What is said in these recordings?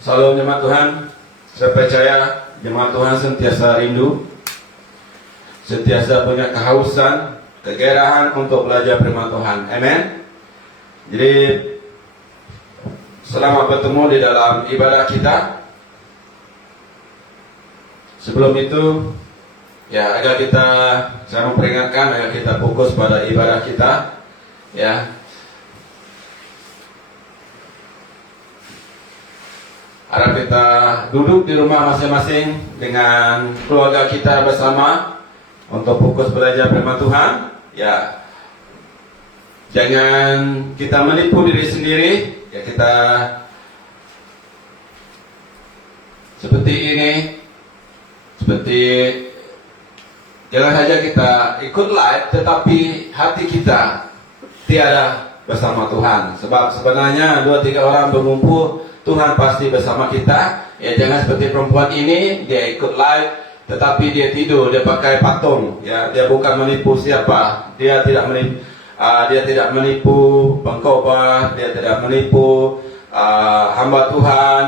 Salam jemaat Tuhan. Saya percaya jemaat Tuhan sentiasa rindu, sentiasa punya kehausan, kegairahan untuk belajar firman Tuhan. Amin. Jadi selamat bertemu di dalam ibadah kita. Sebelum itu, agar saya memperingatkan agar kita fokus pada ibadah kita. Harap kita duduk di rumah masing-masing dengan keluarga kita bersama untuk fokus belajar firman Tuhan. Jangan kita menipu diri sendiri. Kita seperti ini, jangan saja kita ikut live, tetapi hati kita tiada bersama Tuhan. Sebab sebenarnya 2-3 orang berkumpul, Tuhan pasti bersama kita. Jangan seperti perempuan ini, dia ikut live tetapi dia tidur, dia pakai patung. Dia bukan menipu siapa. Dia tidak menipu pengkhotbah, dia tidak menipu hamba Tuhan,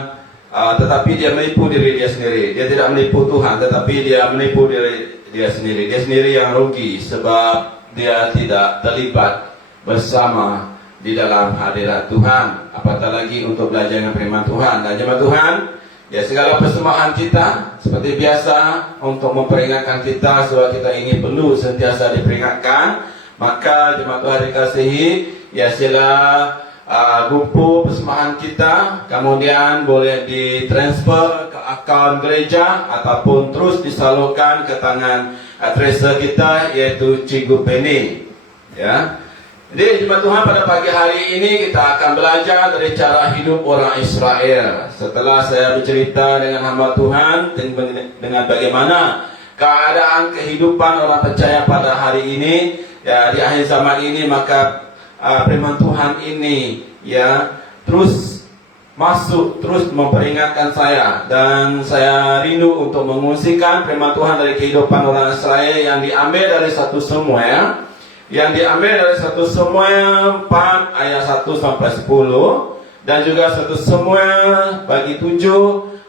tetapi dia menipu diri dia sendiri. Dia tidak menipu Tuhan, tetapi dia menipu diri dia sendiri. Dia sendiri yang rugi sebab dia tidak terlibat bersama di dalam hadirat Tuhan, apatah lagi untuk belajar dengan firman Tuhan. Dan jemaat Tuhan, segala persembahan kita seperti biasa untuk memperingatkan kita supaya kita ini perlu sentiasa diperingatkan. Maka jemaat Tuhan dikasihi, sila gumpul persembahan kita, kemudian boleh ditransfer ke akaun gereja ataupun terus disalurkan ke tangan adresor kita, yaitu Cikgu Penny. Jadi jemaat Tuhan, pada pagi hari ini kita akan belajar dari cara hidup orang Israel. Setelah saya bercerita dengan hamba Tuhan dengan bagaimana keadaan kehidupan orang percaya pada hari ini, di akhir zaman ini, maka firman Tuhan ini terus masuk, terus memperingatkan saya, dan saya rindu untuk mengungsikan firman Tuhan dari kehidupan orang Israel yang diambil dari 1 Samuel. Yang diambil dari 1 Samuel 4 ayat 1 sampai 10, dan juga 1 Samuel bagi 7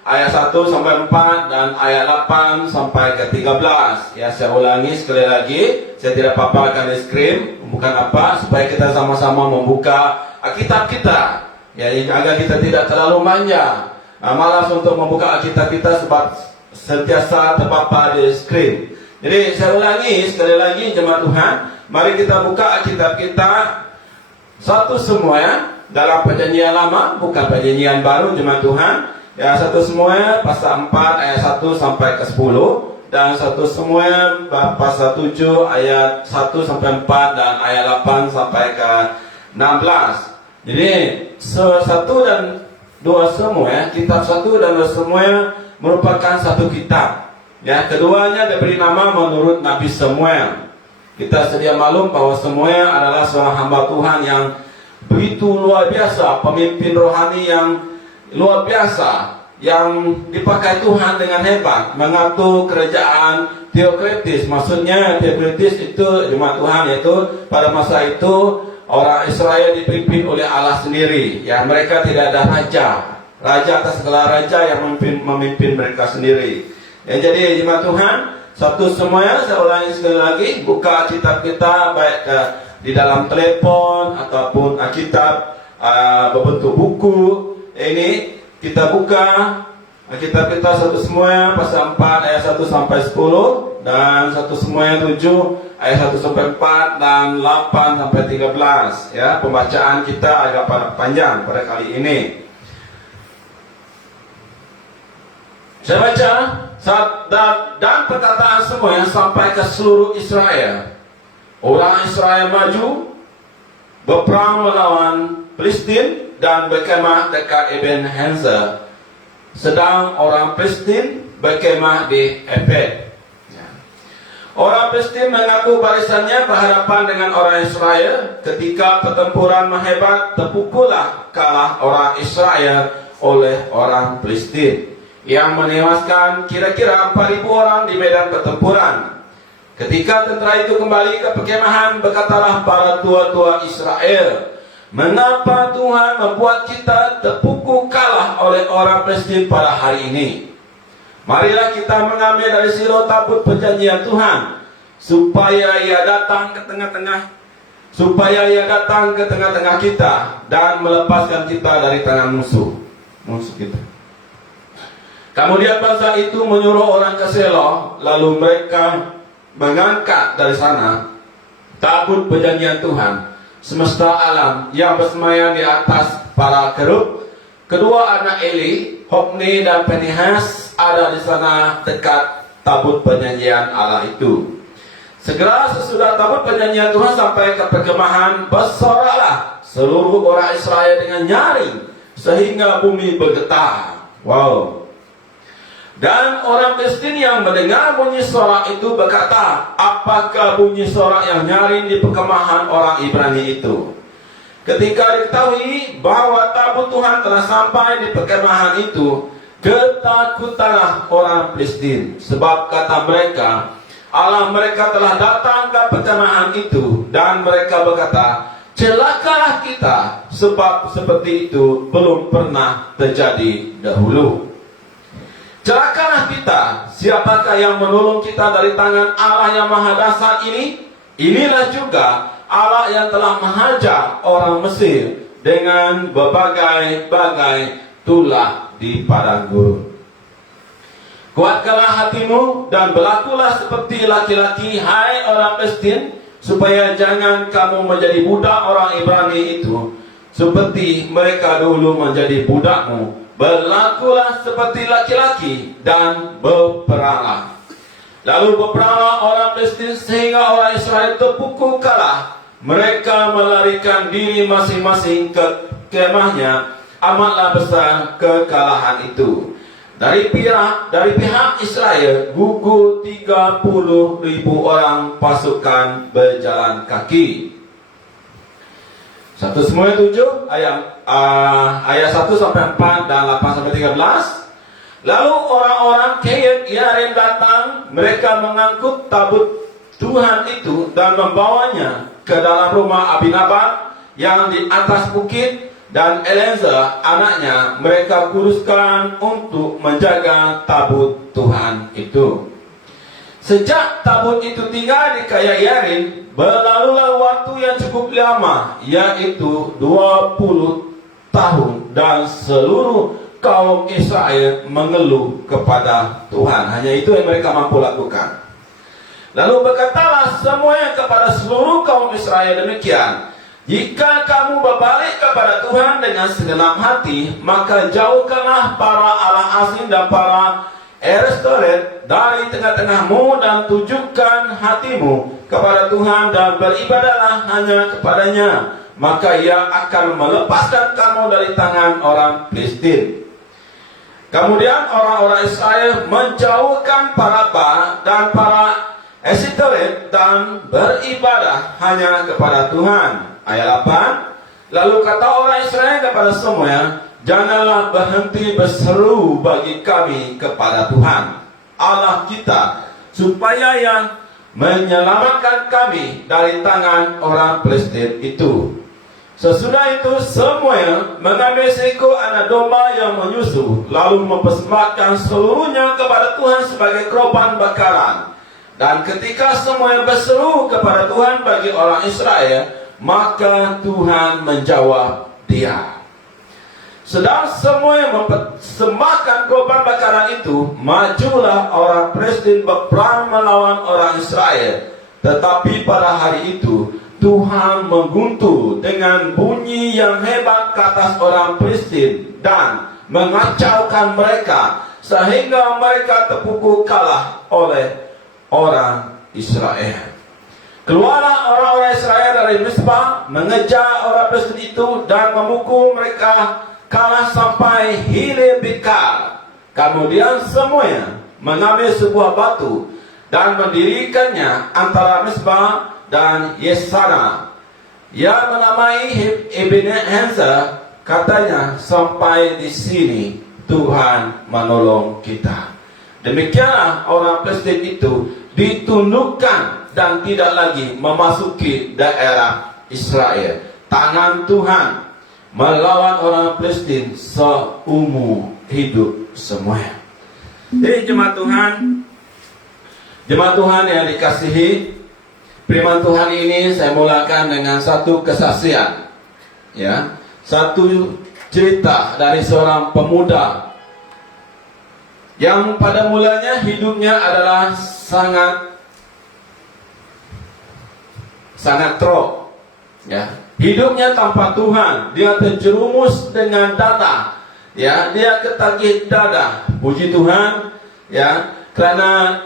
ayat 1 sampai 4 dan ayat 8 sampai ke 13. Saya ulangi sekali lagi, saya tidak paparkan di screen, bukan apa, supaya kita sama-sama membuka Alkitab kita, agar kita tidak terlalu manja, malas untuk membuka Alkitab kita sebab sentiasa terpapar di screen. Jadi saya ulangi sekali lagi jemaat Tuhan, mari kita buka Alkitab kita 1 Samuel dalam perjanjian lama, bukan perjanjian baru jemaat Tuhan. 1 Samuel pasal 4 ayat 1 sampai ke 10, dan 1 Samuel pasal 7 ayat 1 sampai 4 dan ayat 8 sampai ke 16. Jadi 1 dan 2 Samuel, kitab 1 dan 2 Samuel merupakan satu kitab. Keduanya diberi nama menurut Nabi Samuel. Kita sedia maklum bahwa Samuel adalah seorang hamba Tuhan yang begitu luar biasa, pemimpin rohani yang luar biasa, yang dipakai Tuhan dengan hebat, mengatur kerajaan teokratis. Maksudnya teokratis itu jemaat Tuhan, yaitu pada masa itu orang Israel dipimpin oleh Allah sendiri. Mereka tidak ada raja atas segala raja yang memimpin mereka sendiri. Jadi jemaat Tuhan, 1 Samuel, saya ulangi sekali lagi, buka Alkitab kita baik di dalam telepon ataupun Alkitab berbentuk buku. Ini kita buka Alkitab kita 1 Samuel pasal 4 ayat 1 sampai 10, dan 1 Samuel 7 ayat 1 sampai 4 dan 8 sampai 13. Pembacaan kita agak panjang pada kali ini. Saya baca, dan perkataan semua yang sampai ke seluruh Israel. Orang Israel maju berperang melawan Filistin dan berkemah dekat Ebenezer, sedang orang Filistin berkemah di Efek. Orang Filistin mengaku barisannya berhadapan dengan orang Israel. Ketika pertempuran menghebat, terpukullah kalah orang Israel oleh orang Filistin, yang menewaskan kira-kira 4.000 orang di medan pertempuran. Ketika tentera itu kembali ke perkemahan, berkatalah para tua-tua Israel, Mengapa Tuhan membuat kita terpukul kalah oleh orang Palestina pada hari ini? Marilah kita mengambil dari sirah tabut perjanjian Tuhan, supaya ia datang ke tengah-tengah kita dan melepaskan kita dari tangan musuh kita. Kemudian bangsa itu menyuruh orang ke Selo, lalu mereka mengangkat dari sana tabut perjanjian Tuhan semesta alam yang bersemayam di atas para kerub. Kedua anak Eli, Hofni dan Pinehas, ada di sana dekat tabut perjanjian Allah itu. Segera sesudah tabut perjanjian Tuhan sampai ke perkemahan, bersoraklah seluruh orang Israel dengan nyaring sehingga bumi bergetar. Wow. Dan orang Palestina yang mendengar bunyi sorak itu berkata, apakah bunyi sorak yang nyaring di perkemahan orang Ibrani itu? Ketika diketahui bahwa tabut Tuhan telah sampai di perkemahan itu, ketakutanlah orang Palestina, sebab kata mereka, Allah mereka telah datang ke perkemahan itu, dan mereka berkata, celakalah kita, sebab seperti itu belum pernah terjadi dahulu. Celakalah kita, siapakah yang menolong kita dari tangan Allah yang maha dahsyat ini? Inilah juga Allah yang telah menghajar orang Mesir dengan berbagai-bagai tulah di padang gurun. Kuatkanlah hatimu dan berlakulah seperti laki-laki, hai orang Palestina, supaya jangan kamu menjadi budak orang Ibrani itu, seperti mereka dulu menjadi budakmu. Berlakulah seperti laki-laki dan berperanglah. Lalu berperanglah orang Palestina sehingga orang Israel terpukul kalah. Mereka melarikan diri masing-masing ke kemahnya. Amatlah besar kekalahan itu. Dari pihak Israel gugur 30.000 orang pasukan berjalan kaki. 1 Samuel 7 ayat 1 sampai 4 dan 8 sampai 13. Lalu orang-orang Kiriat Yearim datang, mereka mengangkut tabut Tuhan itu dan membawanya ke dalam rumah Abinadab yang di atas bukit, dan Eleazar anaknya mereka kuduskan untuk menjaga tabut Tuhan itu. Sejak tabut itu tinggal di Kiriat Yearim, berlalulah waktu yang cukup lama, yaitu 20 tahun, dan seluruh kaum Israel mengeluh kepada Tuhan. Hanya itu yang mereka mampu lakukan. Lalu berkatalah semuanya kepada seluruh kaum Israel demikian, jika kamu berbalik kepada Tuhan dengan segenap hati, maka jauhkanlah para allah asing dan para Aristoteles dari tengah-tengahmu, dan tujukan hatimu kepada Tuhan dan beribadahlah hanya kepadanya, maka ia akan melepaskan kamu dari tangan orang Filistin. Kemudian orang-orang Israel menjauhkan para Baal dan para Asitoret dan beribadah hanya kepada Tuhan. Ayat 8. Lalu kata orang Israel kepada semuanya, janganlah berhenti berseru bagi kami kepada Tuhan Allah kita, supaya yang menyelamatkan kami dari tangan orang Palestina itu. Sesudah itu semuanya mengambil seekor anak domba yang menyusu, lalu mempersembahkan seluruhnya kepada Tuhan sebagai korban bakaran. Dan ketika semuanya berseru kepada Tuhan bagi orang Israel, maka Tuhan menjawab dia. Sedang semuanya mempersembahkan korban bakaran itu, majulah orang Palestina berperang melawan orang Israel. Tetapi pada hari itu Tuhan mengguntur dengan bunyi yang hebat ke atas orang Palestina dan mengacaukan mereka, sehingga mereka terpukul kalah oleh orang Israel. Keluarlah orang-orang Israel dari Mizpah, mengejar orang Palestina itu dan memukul mereka kalah sampai Hilebikal. Kemudian semuanya mengambil sebuah batu dan mendirikannya antara Mizpah dan Yesana. Ia menamai Ebenezer, katanya, sampai di sini Tuhan menolong kita. Demikianlah orang Palestina itu ditundukkan dan tidak lagi memasuki daerah Israel. tangan Tuhan melawan orang Palestina seumur hidup semuanya. Jadi jemaat Tuhan yang dikasihi, firman Tuhan ini saya mulakan dengan satu kesaksian, ya, satu cerita dari seorang pemuda yang pada mulanya hidupnya adalah sangat drop, ya. Hidupnya tanpa Tuhan, dia terjerumus dengan dada, ya, dia ketagih dada. Puji Tuhan, ya, karena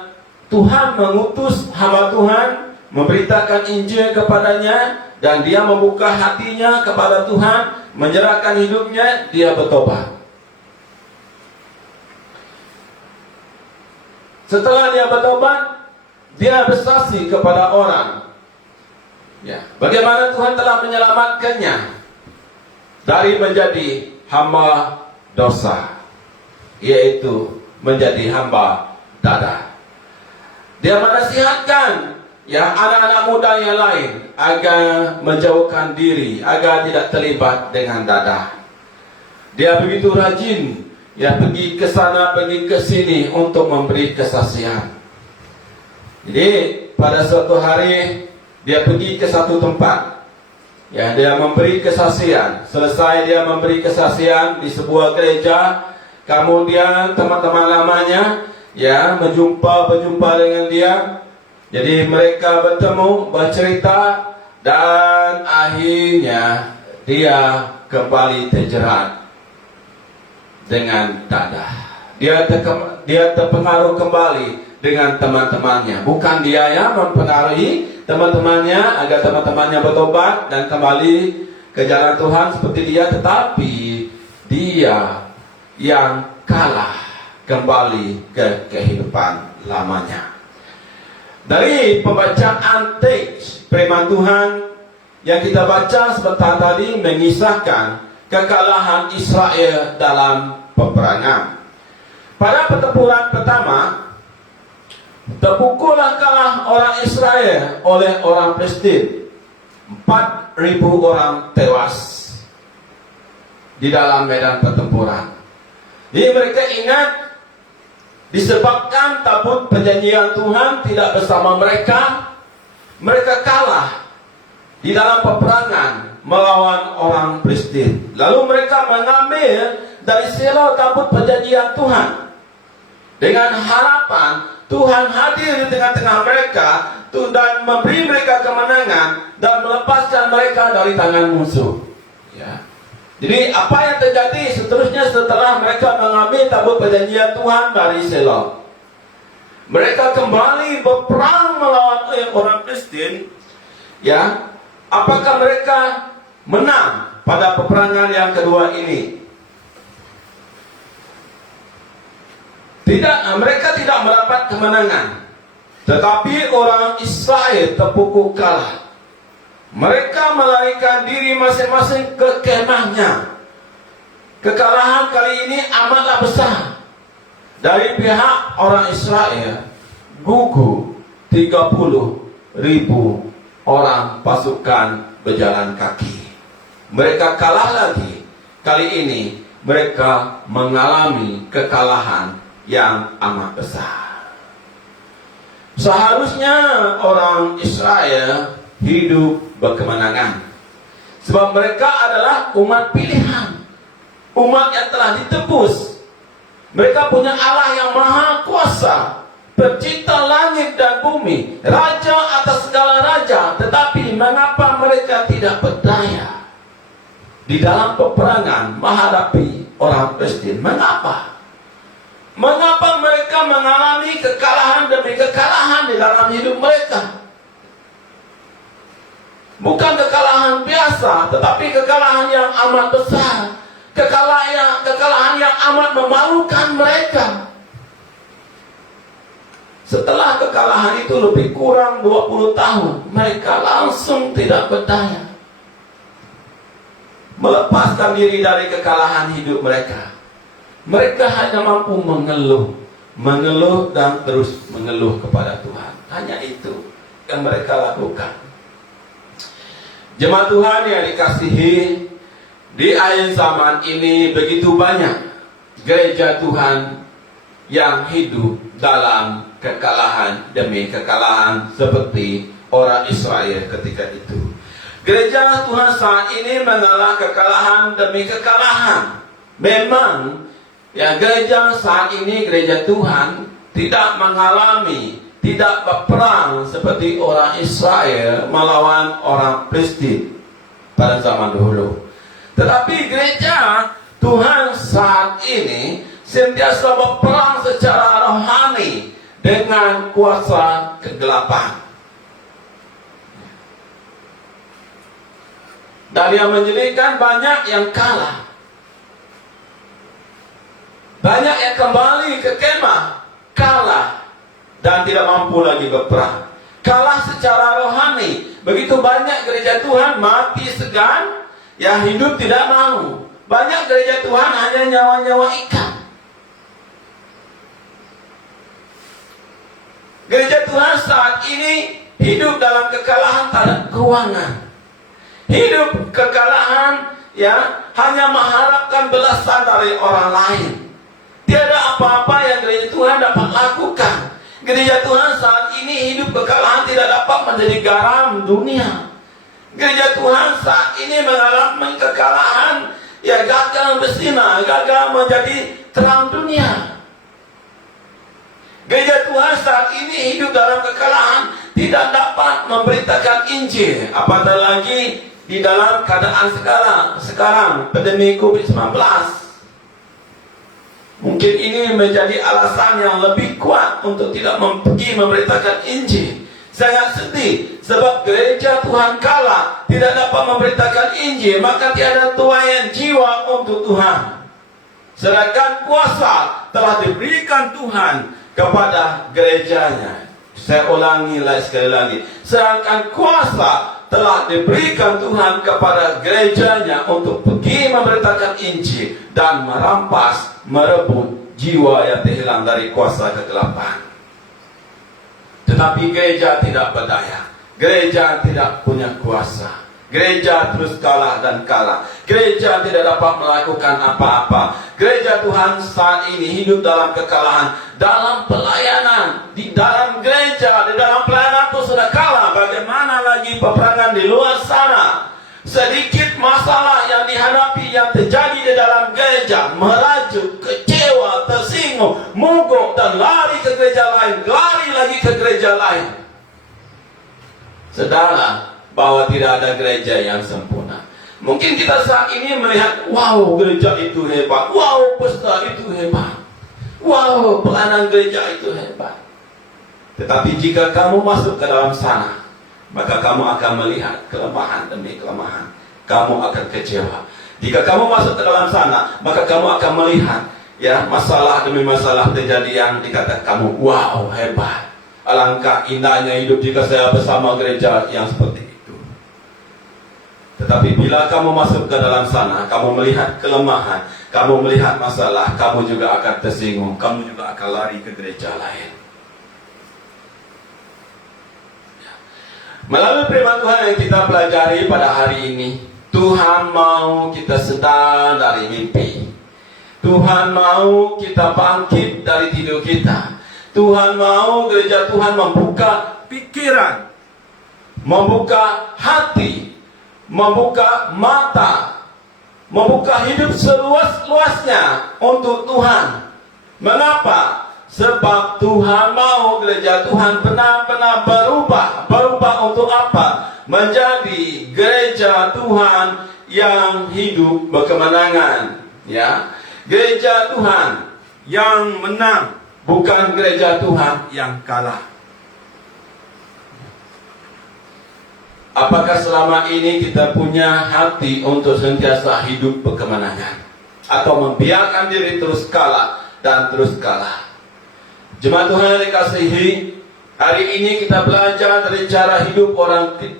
Tuhan mengutus hamba Tuhan memberitakan Injil kepadanya, dan dia membuka hatinya kepada Tuhan, menyerahkan hidupnya, dia bertobat. Setelah dia bertobat, dia bersaksi kepada orang, ya, bagaimana Tuhan telah menyelamatkannya dari menjadi hamba dosa, yaitu menjadi hamba dada. Dia menasihatkan, ya, anak-anak muda yang lain agar menjauhkan diri, agar tidak terlibat dengan dada. Dia begitu rajin, ya, pergi ke sana, pergi ke sini untuk memberi kesaksian. Jadi pada suatu hari dia pergi ke satu tempat, ya, dia memberi kesaksian. Selesai dia memberi kesaksian di sebuah gereja, kemudian teman-teman lamanya, ya, berjumpa dengan dia. Jadi mereka bertemu, bercerita, dan akhirnya dia kembali terjerat dengan dada. Dia terpengaruh kembali dengan teman-temannya. Bukan dia yang mempengaruhi teman-temannya agar teman-temannya bertobat dan kembali ke jalan Tuhan seperti dia, tetapi dia yang kalah kembali ke kehidupan lamanya. Dari pembacaan teks firman Tuhan yang kita baca sebentar tadi mengisahkan kekalahan Israel dalam peperangan. Pada pertempuran pertama, terpukullah kalah orang Israel oleh orang Palestina. 4.000 orang tewas di dalam medan pertempuran. Jadi mereka ingat, disebabkan tabut perjanjian Tuhan tidak bersama mereka, mereka kalah di dalam peperangan melawan orang Palestina. Lalu mereka mengambil dari Silo tabut perjanjian Tuhan dengan harapan Tuhan hadir di tengah-tengah mereka dan memberi mereka kemenangan dan melepaskan mereka dari tangan musuh, ya. Jadi apa yang terjadi seterusnya setelah mereka mengambil tabut perjanjian Tuhan dari Silo? Mereka kembali berperang melawan orang Palestina, ya. Apakah mereka menang pada peperangan yang kedua ini? Tidak, mereka tidak mendapat kemenangan. Tetapi orang Israel terpukul kalah. Mereka melarikan diri masing-masing ke kemahnya. Kekalahan kali ini amatlah besar. Dari pihak orang Israel gugur 30.000 orang pasukan berjalan kaki. Mereka kalah lagi. Kali ini mereka mengalami kekalahan yang amat besar. Seharusnya orang Israel hidup berkemenangan, sebab mereka adalah umat pilihan, umat yang telah ditebus. Mereka punya Allah yang maha kuasa, pencipta langit dan bumi, raja atas segala raja. Tetapi mengapa mereka tidak berdaya di dalam peperangan menghadapi orang Palestina? Mengapa? Mengapa mereka mengalami kekalahan demi kekalahan di dalam hidup mereka? Bukan kekalahan biasa, tetapi kekalahan yang amat besar. Kekalahan yang amat memalukan mereka. Setelah kekalahan itu lebih kurang 20 tahun, mereka langsung tidak berdaya, melepaskan diri dari kekalahan hidup mereka. Mereka hanya mampu mengeluh dan terus mengeluh kepada Tuhan. Hanya itu yang mereka lakukan. Jemaat Tuhan yang dikasihi, di akhir zaman ini begitu banyak gereja Tuhan yang hidup dalam kekalahan demi kekalahan seperti orang Israel ketika itu. Gereja Tuhan saat ini mengalami kekalahan demi kekalahan. Memang ya, gereja saat ini, gereja Tuhan tidak mengalami, tidak berperang seperti orang Israel melawan orang Filistin pada zaman dahulu. Tetapi gereja Tuhan saat ini sentiasa berperang secara rohani dengan kuasa kegelapan. Dan yang menyedihkan, banyak yang kalah. Banyak yang kembali ke kemah, kalah dan tidak mampu lagi berperang. Kalah secara rohani. Begitu banyak gereja Tuhan mati segan, ya hidup tidak mau. Banyak gereja Tuhan hanya nyawa-nyawa ikan. Gereja Tuhan saat ini hidup dalam kekalahan terhadap keuangan. Hidup kekalahan, ya, hanya mengharapkan belasan dari orang lain. Tiada apa-apa yang gereja Tuhan dapat lakukan. Gereja Tuhan saat ini hidup kekalahan, tidak dapat menjadi garam dunia. Gereja Tuhan saat ini mengalami kekalahan, ya, gagal bersinar, gagal menjadi terang dunia. Gereja Tuhan saat ini hidup dalam kekalahan, tidak dapat memberitakan Injil, apatah lagi di dalam keadaan sekarang pandemi COVID-19. Mungkin ini menjadi alasan yang lebih kuat untuk tidak pergi memberitakan Injil. Sangat sedih sebab gereja Tuhan kalah, tidak dapat memberitakan Injil, maka tiada tuaian jiwa untuk Tuhan. Sedangkan kuasa telah diberikan Tuhan kepada gerejanya. Saya ulangi sekali lagi. Sedangkan kuasa telah diberikan Tuhan kepada gerejanya untuk pergi memberitakan Injil dan merampas, merebut jiwa yang terhilang dari kuasa kegelapan. Tetapi gereja tidak berdaya. Gereja tidak punya kuasa. Gereja terus kalah dan kalah. Gereja tidak dapat melakukan apa-apa. Gereja Tuhan saat ini hidup dalam kekalahan. Dalam pelayanan, di dalam gereja, di dalam pelayanan itu sudah kalah. Bagaimana lagi peperangan di luar sana? Sedikit masalah yang dihadapi, yang terjadi di dalam gereja, merajuk, kecewa, tersinggung, mogok dan lari ke gereja lain, lari lagi ke gereja lain. Saudara, bahwa tidak ada gereja yang sempurna. Mungkin kita saat ini melihat, wow, gereja itu hebat, wow, pesta itu hebat, wow, pelayanan gereja itu hebat. Tetapi jika kamu masuk ke dalam sana, maka kamu akan melihat kelemahan demi kelemahan. Kamu akan kecewa. Jika kamu masuk ke dalam sana, maka kamu akan melihat, ya, masalah demi masalah terjadi yang dikatakan kamu, wow, hebat. Alangkah indahnya hidup jika saya bersama gereja yang seperti itu. Tetapi bila kamu masuk ke dalam sana, kamu melihat kelemahan, kamu melihat masalah, kamu juga akan tersinggung, kamu juga akan lari ke gereja lain. Melalui firman Tuhan yang kita pelajari pada hari ini, Tuhan mau kita sedar dari mimpi. Tuhan mau kita bangkit dari tidur kita. Tuhan mau gereja Tuhan membuka pikiran, membuka hati, membuka mata, membuka hidup seluas-luasnya untuk Tuhan. Mengapa? Sebab Tuhan mau gereja Tuhan benar-benar berubah. Berubah untuk apa? Menjadi gereja Tuhan yang hidup berkemenangan. Ya, gereja Tuhan yang menang, bukan gereja Tuhan yang kalah. Apakah selama ini kita punya hati untuk sentiasa hidup berkemenangan, atau membiarkan diri terus kalah dan terus kalah? Jemaat Tuhan yang dikasihi, hari ini kita belajar dari cara hidup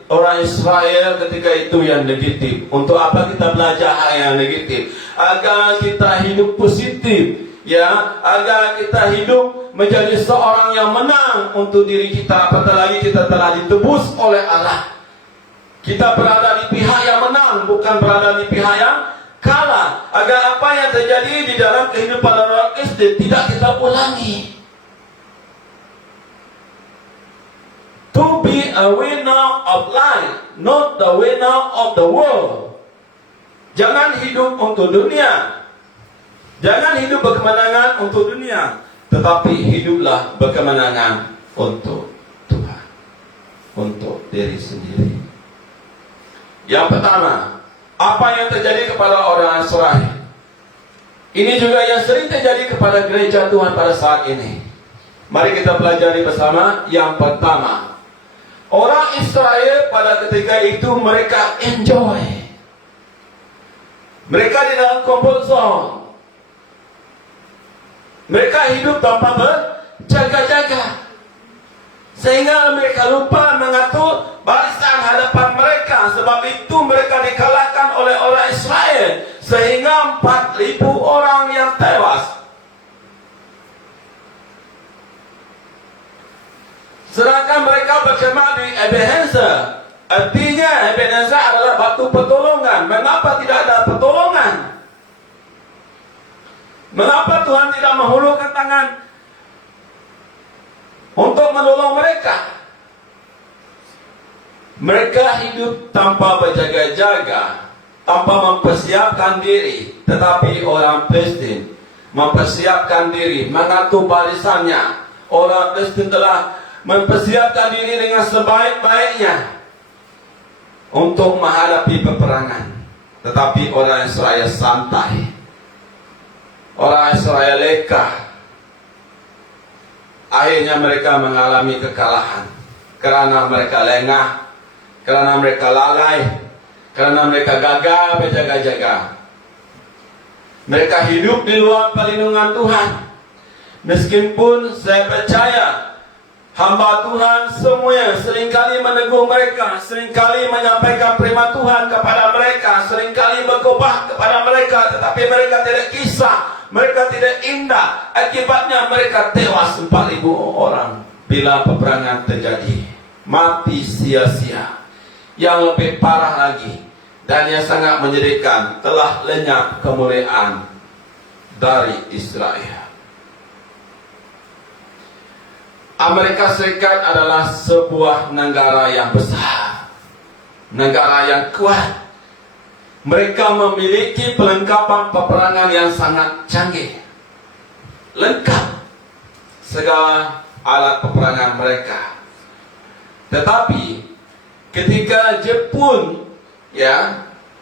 orang Israel ketika itu yang negatif. Untuk apa kita belajar hal yang negatif? Agar kita hidup positif, ya, agar kita hidup menjadi seorang yang menang untuk diri kita. Apatah lagi kita telah ditebus oleh Allah. Kita berada di pihak yang menang, bukan berada di pihak yang kalah. Agar apa yang terjadi di dalam kehidupan orang Kristen tidak kita ulangi. To be a winner of life, not the winner of the world. Jangan hidup untuk dunia. Jangan hidup berkemenangan untuk dunia, tetapi hiduplah berkemenangan untuk Tuhan, untuk diri sendiri. Yang pertama, apa yang terjadi kepada orang Israel, ini juga yang sering terjadi kepada gereja Tuhan pada saat ini. Mari kita pelajari bersama. Yang pertama, orang Israel pada ketika itu mereka enjoy. Mereka di dalam comfort zone. Mereka hidup tanpa berjaga-jaga, sehingga mereka lupa mengatur barisan hadapan mereka. Sebab itu mereka dikalahkan oleh orang Israel, sehingga 4.000 orang yang tewas. Sedangkan mereka berkemah di Ebenezer. Artinya Ebenezer adalah batu pertolongan. Mengapa tidak ada pertolongan? Mengapa Tuhan tidak menghulurkan tangan untuk menolong mereka? Mereka hidup tanpa berjaga-jaga, tanpa mempersiapkan diri. Tetapi orang Kristen mempersiapkan diri, mengatur barisannya. Orang Kristen telah mempersiapkan diri dengan sebaik-baiknya untuk menghadapi peperangan. Tetapi orang Israel santai. Orang Israel leka. Akhirnya mereka mengalami kekalahan karena mereka lengah, karena mereka lalai, karena mereka gagal berjaga-jaga. Mereka hidup di luar perlindungan Tuhan. Meskipun saya percaya hamba Tuhan semuanya seringkali menegur mereka, seringkali menyampaikan firman Tuhan kepada mereka, seringkali berkhotbah kepada mereka, tetapi mereka tidak kisah. Mereka tidak indah. Akibatnya mereka tewas 4.000 orang. Bila peperangan terjadi, mati sia-sia. Yang lebih parah lagi, dan yang sangat menyedihkan, telah lenyap kemuliaan dari Israel. Amerika Serikat adalah sebuah negara yang besar, negara yang kuat. Mereka memiliki perlengkapan peperangan yang sangat canggih, lengkap segala alat peperangan mereka. Tetapi ketika Jepun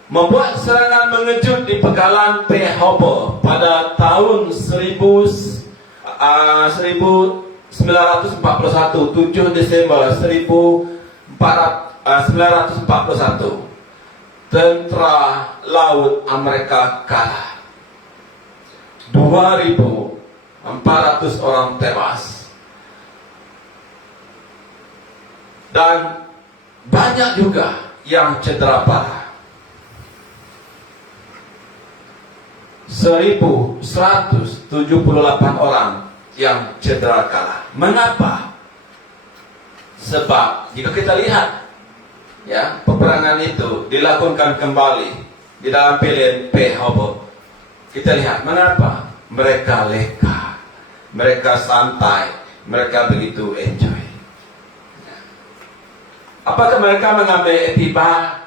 membuat serangan mengejut di penggalan Pearl Harbor pada tahun 1941, 7 Desember 1941, tentara laut Amerika kalah. 2.400 orang tewas. Dan banyak juga yang cedera parah. 1.178 orang yang cedera kalah. Mengapa? Sebab jika kita lihat peperangan itu dilakukan kembali di dalam pilihan Pearl Harbor, kita lihat mengapa mereka leka, mereka santai, mereka begitu enjoy. Apakah mereka mengambil etibar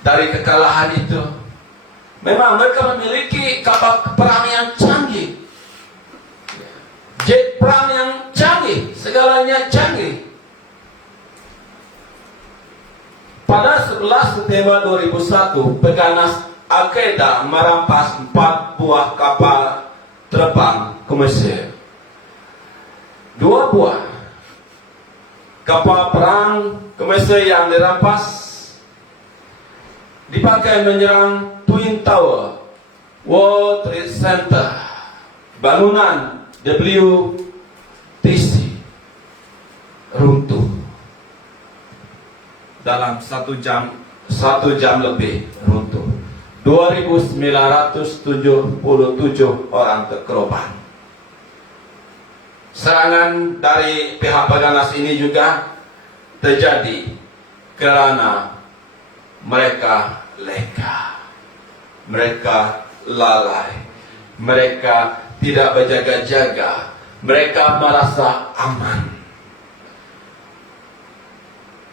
dari kekalahan itu? Memang mereka memiliki kapal perang yang canggih, jet perang yang canggih, segalanya canggih. Pada 11 September 2001, peganas Al-Qaeda merampas 4 buah kapal terbang ke Mesir. 2 buah kapal perang ke Mesir yang dirampas dipakai menyerang Twin Tower, World Trade Center, bangunan WTC runtuh dalam 1 jam lebih runtuh. 2.977 orang terkorban. Serangan dari pihak peganas ini juga terjadi Kerana mereka leka, mereka lalai, mereka tidak berjaga-jaga, mereka merasa aman.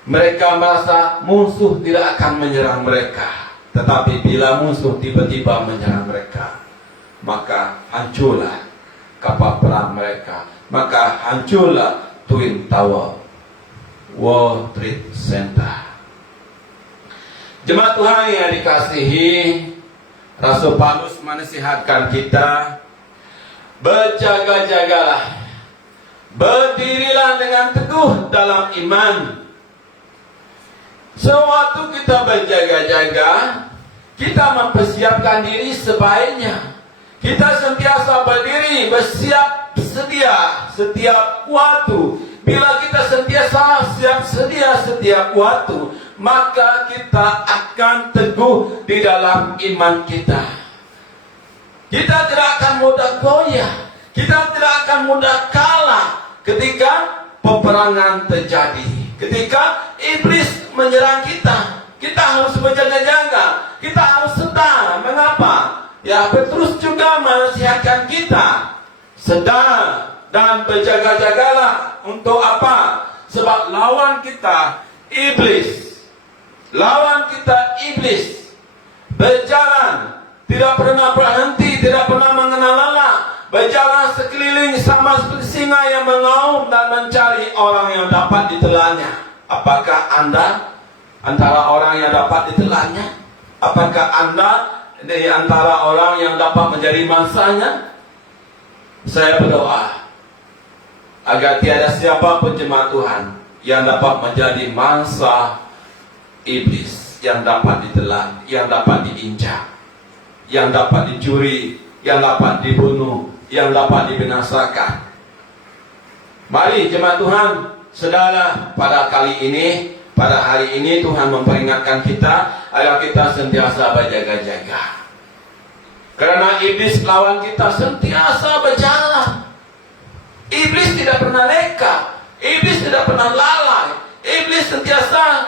Mereka merasa musuh tidak akan menyerang mereka. Tetapi bila musuh tiba-tiba menyerang mereka, maka hancurlah kapal perang mereka, maka hancurlah Twin Tower, World Trade Center. Jemaat Tuhan yang dikasihi, Rasul Paulus menasihatkan kita, berjaga-jagalah, berdirilah dengan teguh dalam iman. Sewaktu kita berjaga-jaga, kita mempersiapkan diri sebaiknya. Kita sentiasa berdiri, bersiap sedia setiap waktu. Bila kita sentiasa siap sedia setiap waktu, maka kita akan teguh di dalam iman kita. Kita tidak akan mudah goyah, kita tidak akan mudah kalah ketika peperangan terjadi. Ketika iblis menyerang kita, kita harus berjaga-jaga, kita harus sedar. Mengapa? Ya, Petrus juga menasihatkan kita, sedar dan berjaga-jagalah. Untuk apa? Sebab lawan kita iblis. Lawan kita iblis berjalan, tidak pernah berhenti, tidak pernah mengenal lelah, berjalan sekeliling sama seperti singa yang mengaum dan mencari orang yang dapat ditelannya. Apakah Anda antara orang yang dapat ditelannya? Apakah Anda di antara orang yang dapat menjadi mangsanya? Saya berdoa agar tiada siapapun jemaat Tuhan yang dapat menjadi mangsa iblis, yang dapat ditelan, yang dapat diinjak, yang dapat dicuri, yang dapat dibunuh, yang dapat dibinasakan. Mari jemaat Tuhan, saudara, pada kali ini, pada hari ini Tuhan memperingatkan kita agar kita sentiasa berjaga-jaga. Karena iblis lawan kita sentiasa berjalan. Iblis tidak pernah leka, iblis tidak pernah lalai. Iblis sentiasa,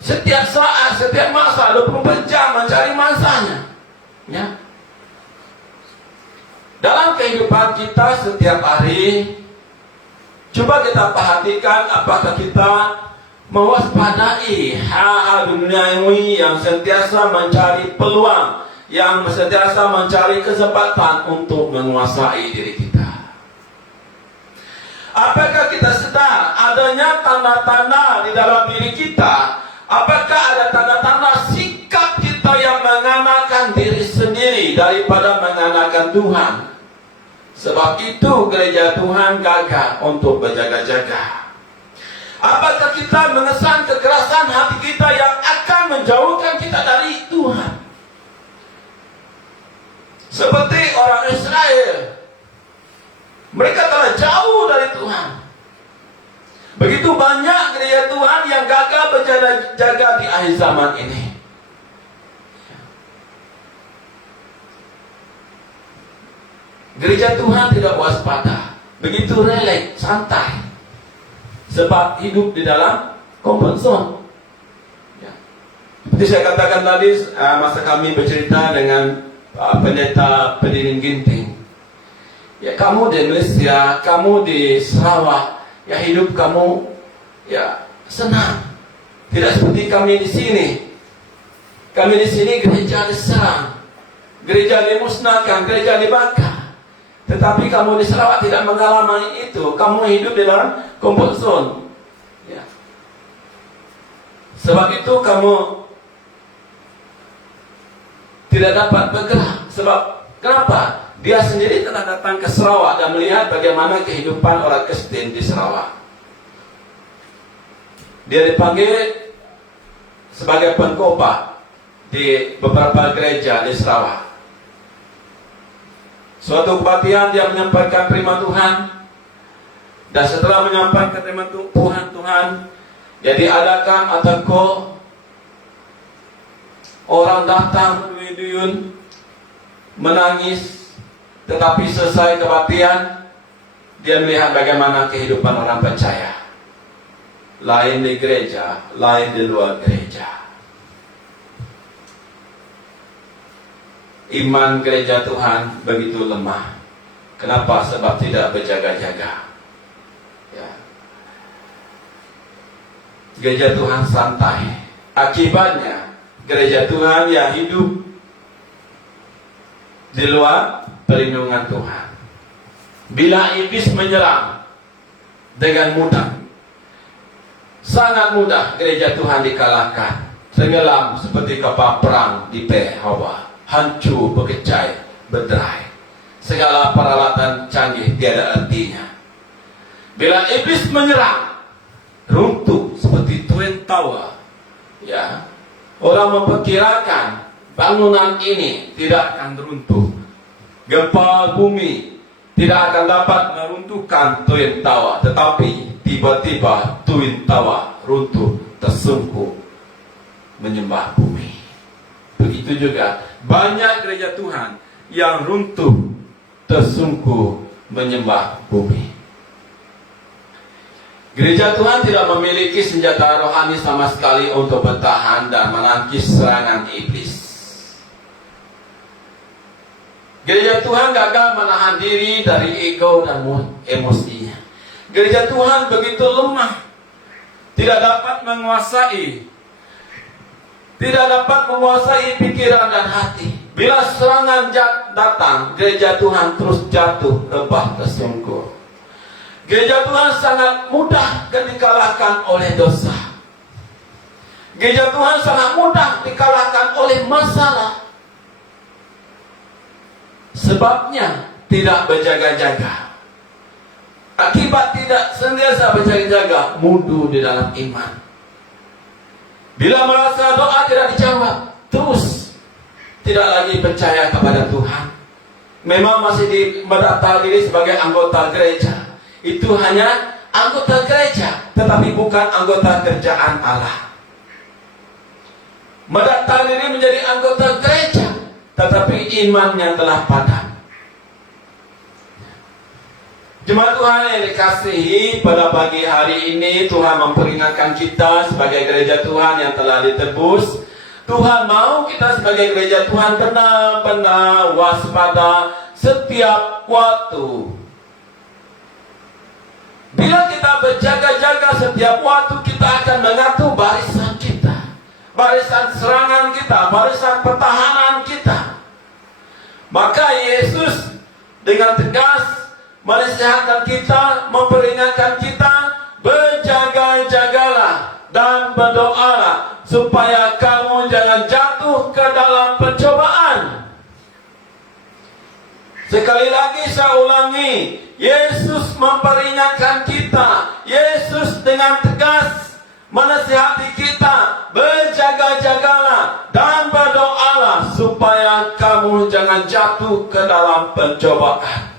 setiap saat, setiap masa, 24 jam mencari mangsanya. Ya. Dalam kehidupan kita setiap hari, coba kita perhatikan apakah kita mewaspadai hal-hal duniawi yang sentiasa mencari peluang, yang sentiasa mencari kesempatan untuk menguasai diri kita. Apakah kita sedar adanya tanda-tanda di dalam diri kita? Apakah ada tanda-tanda sikap kita yang mengandalkan diri sendiri daripada mengandalkan Tuhan? Sebab itu gereja Tuhan gagal untuk berjaga-jaga. Apakah kita mengesan kekerasan hati kita yang akan menjauhkan kita dari Tuhan? Seperti orang Israel, mereka telah jauh dari Tuhan. Begitu banyak gereja Tuhan yang gagal berjaga-jaga di akhir zaman ini. Gereja Tuhan tidak waspada, begitu relaks, santai, sebab hidup di dalam comfort zone. Ya. Seperti saya katakan tadi, masa kami bercerita dengan pendeta Pedirin Ginting. Ya, kamu di Malaysia, kamu di Sarawak, ya hidup kamu ya senang. Tidak seperti kami di sini. Kami di sini gereja diserang, gereja dimusnahkan, gereja dibakar. Tetapi kamu di Sarawak tidak mengalami itu. Kamu hidup di dalam comfort zone. Ya. Sebab itu kamu tidak dapat bergerak. Sebab kenapa? Dia sendiri telah datang ke Sarawak dan melihat bagaimana kehidupan orang Kristen di Sarawak. Dia dipanggil sebagai pengkhotbah di beberapa gereja di Sarawak. Suatu kebaktian dia menyampaikan firman Tuhan, dan setelah menyampaikan firman Tuhan, jadi adakan atau orang datang berduyun menangis. Tetapi selesai kebaktian, dia melihat bagaimana kehidupan orang percaya. lain di gereja, lain di luar gereja. Iman gereja Tuhan begitu lemah. Kenapa? Sebab tidak berjaga-jaga. Ya. Gereja Tuhan santai. Akibatnya, gereja Tuhan yang hidup di luar perlindungan Tuhan. Bila iblis menyerang dengan mudah, sangat mudah gereja Tuhan dikalahkan. Tenggelam seperti kapal perang di Hawa. Hancur, berkecai, berderai. Segala peralatan canggih tiada artinya. Bila iblis menyerang, runtuh seperti Twin Tower. Ya, orang memperkirakan bangunan ini tidak akan runtuh. Gempa bumi tidak akan dapat meruntuhkan Twin Tower, tetapi tiba-tiba Twin Tower runtuh, tersungkur menyembah bumi. Begitu juga banyak gereja Tuhan yang runtuh, tersungkur menyembah bumi. Gereja Tuhan tidak memiliki senjata rohani sama sekali untuk bertahan dan menangkis serangan iblis. Gereja Tuhan gagal menahan diri dari ego dan emosinya. Gereja Tuhan begitu lemah, tidak dapat menguasai pikiran dan hati. Bila serangan datang, gereja Tuhan terus jatuh, rebah, tersungkur. Gereja Tuhan sangat mudah dikalahkan oleh dosa. Gereja Tuhan sangat mudah dikalahkan oleh masalah. Sebabnya tidak berjaga-jaga. Akibat tidak senantiasa berjaga-jaga, mundur di dalam iman. Bila merasa doa tidak dijawab, terus tidak lagi percaya kepada Tuhan. Memang masih mendaftar diri sebagai anggota gereja. Itu hanya anggota gereja, tetapi bukan anggota kerjaan Allah. Mendaftar diri menjadi anggota gereja, tetapi imannya telah padam. Jemaat Tuhan yang dikasihi, pada pagi hari ini Tuhan memperingatkan kita sebagai gereja Tuhan yang telah ditebus. Tuhan mau kita sebagai gereja Tuhan benar-benar waspada setiap waktu. Bila kita berjaga-jaga setiap waktu, kita akan mengatur barisan kita, barisan serangan kita, barisan pertahanan kita. Maka Yesus dengan tegas menasihatkan kita, memperingatkan kita, berjaga-jagalah dan berdoalah supaya kamu jangan jatuh ke dalam pencobaan. Sekali lagi saya ulangi, Yesus memperingatkan kita. Yesus dengan tegas menasihati kita, berjaga-jagalah dan berdoalah supaya kamu jangan jatuh ke dalam pencobaan.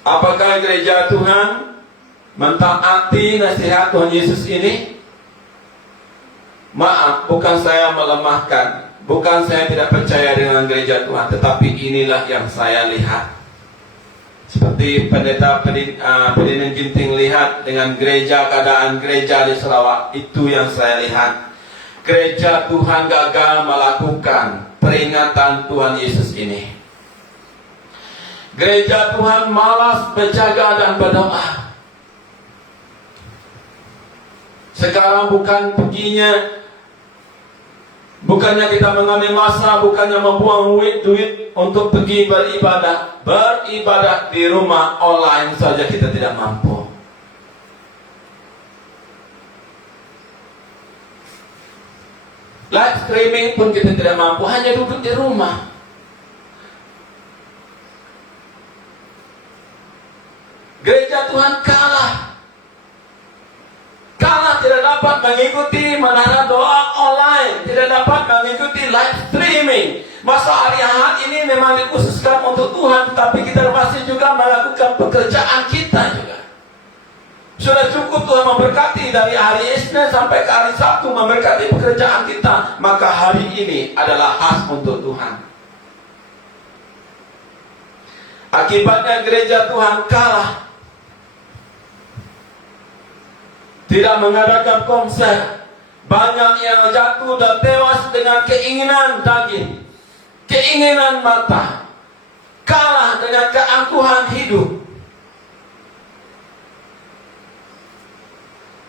Apakah gereja Tuhan mentaati nasihat Tuhan Yesus ini? Maaf, bukan saya melemahkan, bukan saya tidak percaya dengan gereja Tuhan, tetapi inilah yang saya lihat. Seperti pendeta Ferdinand Ginting lihat dengan keadaan gereja di Sarawak, itu yang saya lihat. Gereja Tuhan gagal melakukan peringatan Tuhan Yesus ini. Gereja Tuhan malas berjaga dan berdoa. Sekarang bukannya kita mengambil masa, bukannya membuang duit untuk pergi beribadah. Beribadah di rumah online saja kita tidak mampu. Live streaming pun kita tidak mampu, hanya duduk di rumah. Gereja Tuhan kalah tidak dapat mengikuti menara doa online, tidak dapat mengikuti live streaming. Masa hari Ahad ini memang dikhususkan untuk Tuhan, tapi kita masih juga melakukan pekerjaan kita juga. Sudah cukup Tuhan memberkati dari hari Isnin sampai ke hari Sabtu, memberkati pekerjaan kita, maka hari ini adalah khas untuk Tuhan. Akibatnya gereja Tuhan kalah. Tidak mengadakan konser. Banyak yang jatuh dan tewas dengan keinginan daging, keinginan mata, kalah dengan keangkuhan hidup.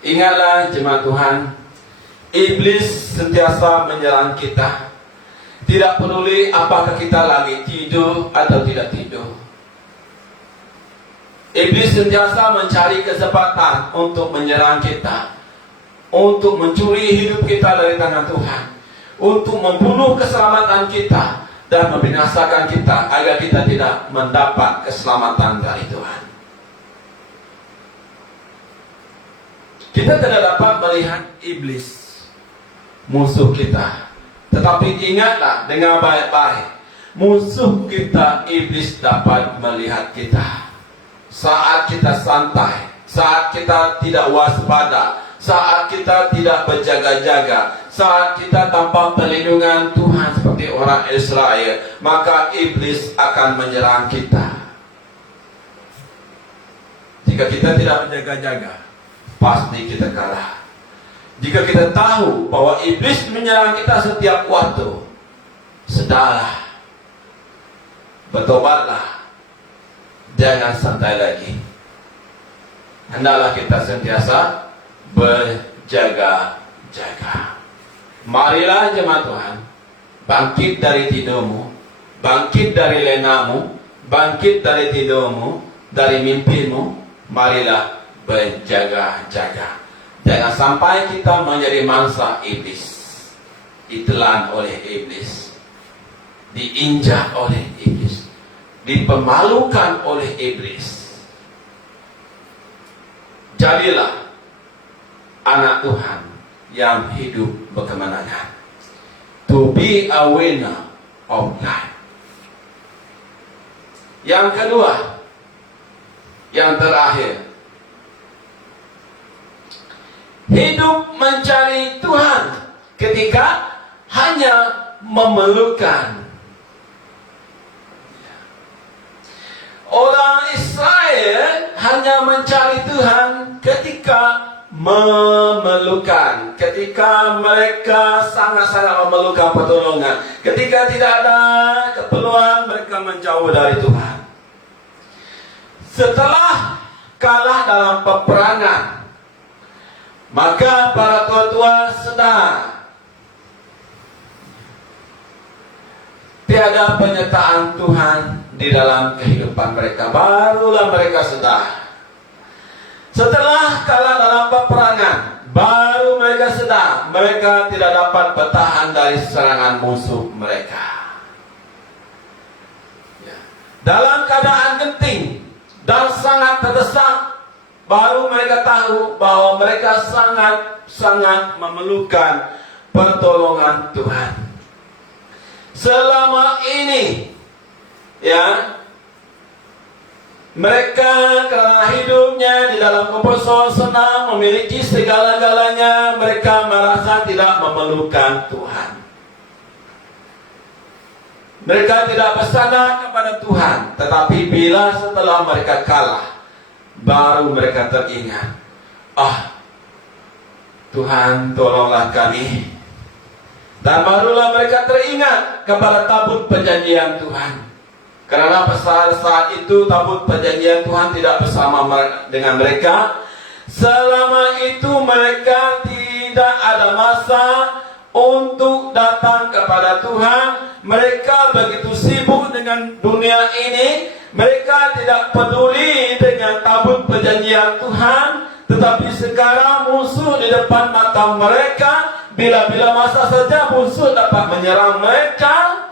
Ingatlah jemaat Tuhan, iblis sentiasa menyerang kita. Tidak peduli apakah kita lagi tidur atau tidak tidur. Iblis sentiasa mencari kesempatan untuk menyerang kita, untuk mencuri hidup kita dari tangan Tuhan, untuk membunuh keselamatan kita dan membinasakan kita agar kita tidak mendapat keselamatan dari Tuhan. Kita tidak dapat melihat iblis, musuh kita. Tetapi ingatlah dengan baik-baik, musuh kita iblis dapat melihat kita. Saat kita santai, saat kita tidak waspada, saat kita tidak berjaga-jaga, saat kita tanpa perlindungan Tuhan seperti orang Israel, maka iblis akan menyerang kita. Jika kita tidak berjaga-jaga, pasti kita kalah. Jika kita tahu bahwa iblis menyerang kita setiap waktu, sedarlah, bertobatlah, jangan santai lagi. Hendaklah kita sentiasa berjaga-jaga. Marilah jemaat Tuhan, bangkit dari tidurmu, bangkit dari lenamu, bangkit dari tidurmu, dari mimpimu. Marilah berjaga-jaga. Jangan sampai kita menjadi mangsa iblis, ditelan oleh iblis, diinjak oleh iblis, dipermalukan oleh iblis. Jadilah anak Tuhan yang hidup berkemenangan. To be a winner of life. Yang kedua, yang terakhir, hidup mencari Tuhan ketika hanya memerlukan. Orang Israel hanya mencari Tuhan ketika memerlukan, ketika mereka sangat-sangat memerlukan pertolongan. Ketika tidak ada keperluan, mereka menjauh dari Tuhan. Setelah kalah dalam peperangan, maka para tua-tua sedar tiada penyertaan Tuhan di dalam kehidupan mereka. Barulah mereka sedar. Setelah kalah dalam peperangan, baru mereka sedar mereka tidak dapat bertahan dari serangan musuh mereka. Dalam keadaan genting dan sangat terdesak, baru mereka tahu bahwa mereka sangat-sangat memerlukan pertolongan Tuhan. Selama ini, mereka karena hidupnya di dalam komfort senang, memiliki segala-galanya, mereka merasa tidak memerlukan Tuhan. Mereka tidak bersandar kepada Tuhan. Tetapi bila setelah mereka kalah, baru mereka teringat, Tuhan tolonglah kami. Dan barulah mereka teringat kepada tabut perjanjian Tuhan. Karena saat itu tabut perjanjian Tuhan tidak bersama dengan mereka. Selama itu mereka tidak ada masa untuk datang kepada Tuhan. Mereka begitu sibuk dengan dunia ini. Mereka tidak peduli dengan tabut perjanjian Tuhan. Tetapi sekarang musuh di depan mata mereka. Bila-bila masa saja musuh dapat menyerang mereka.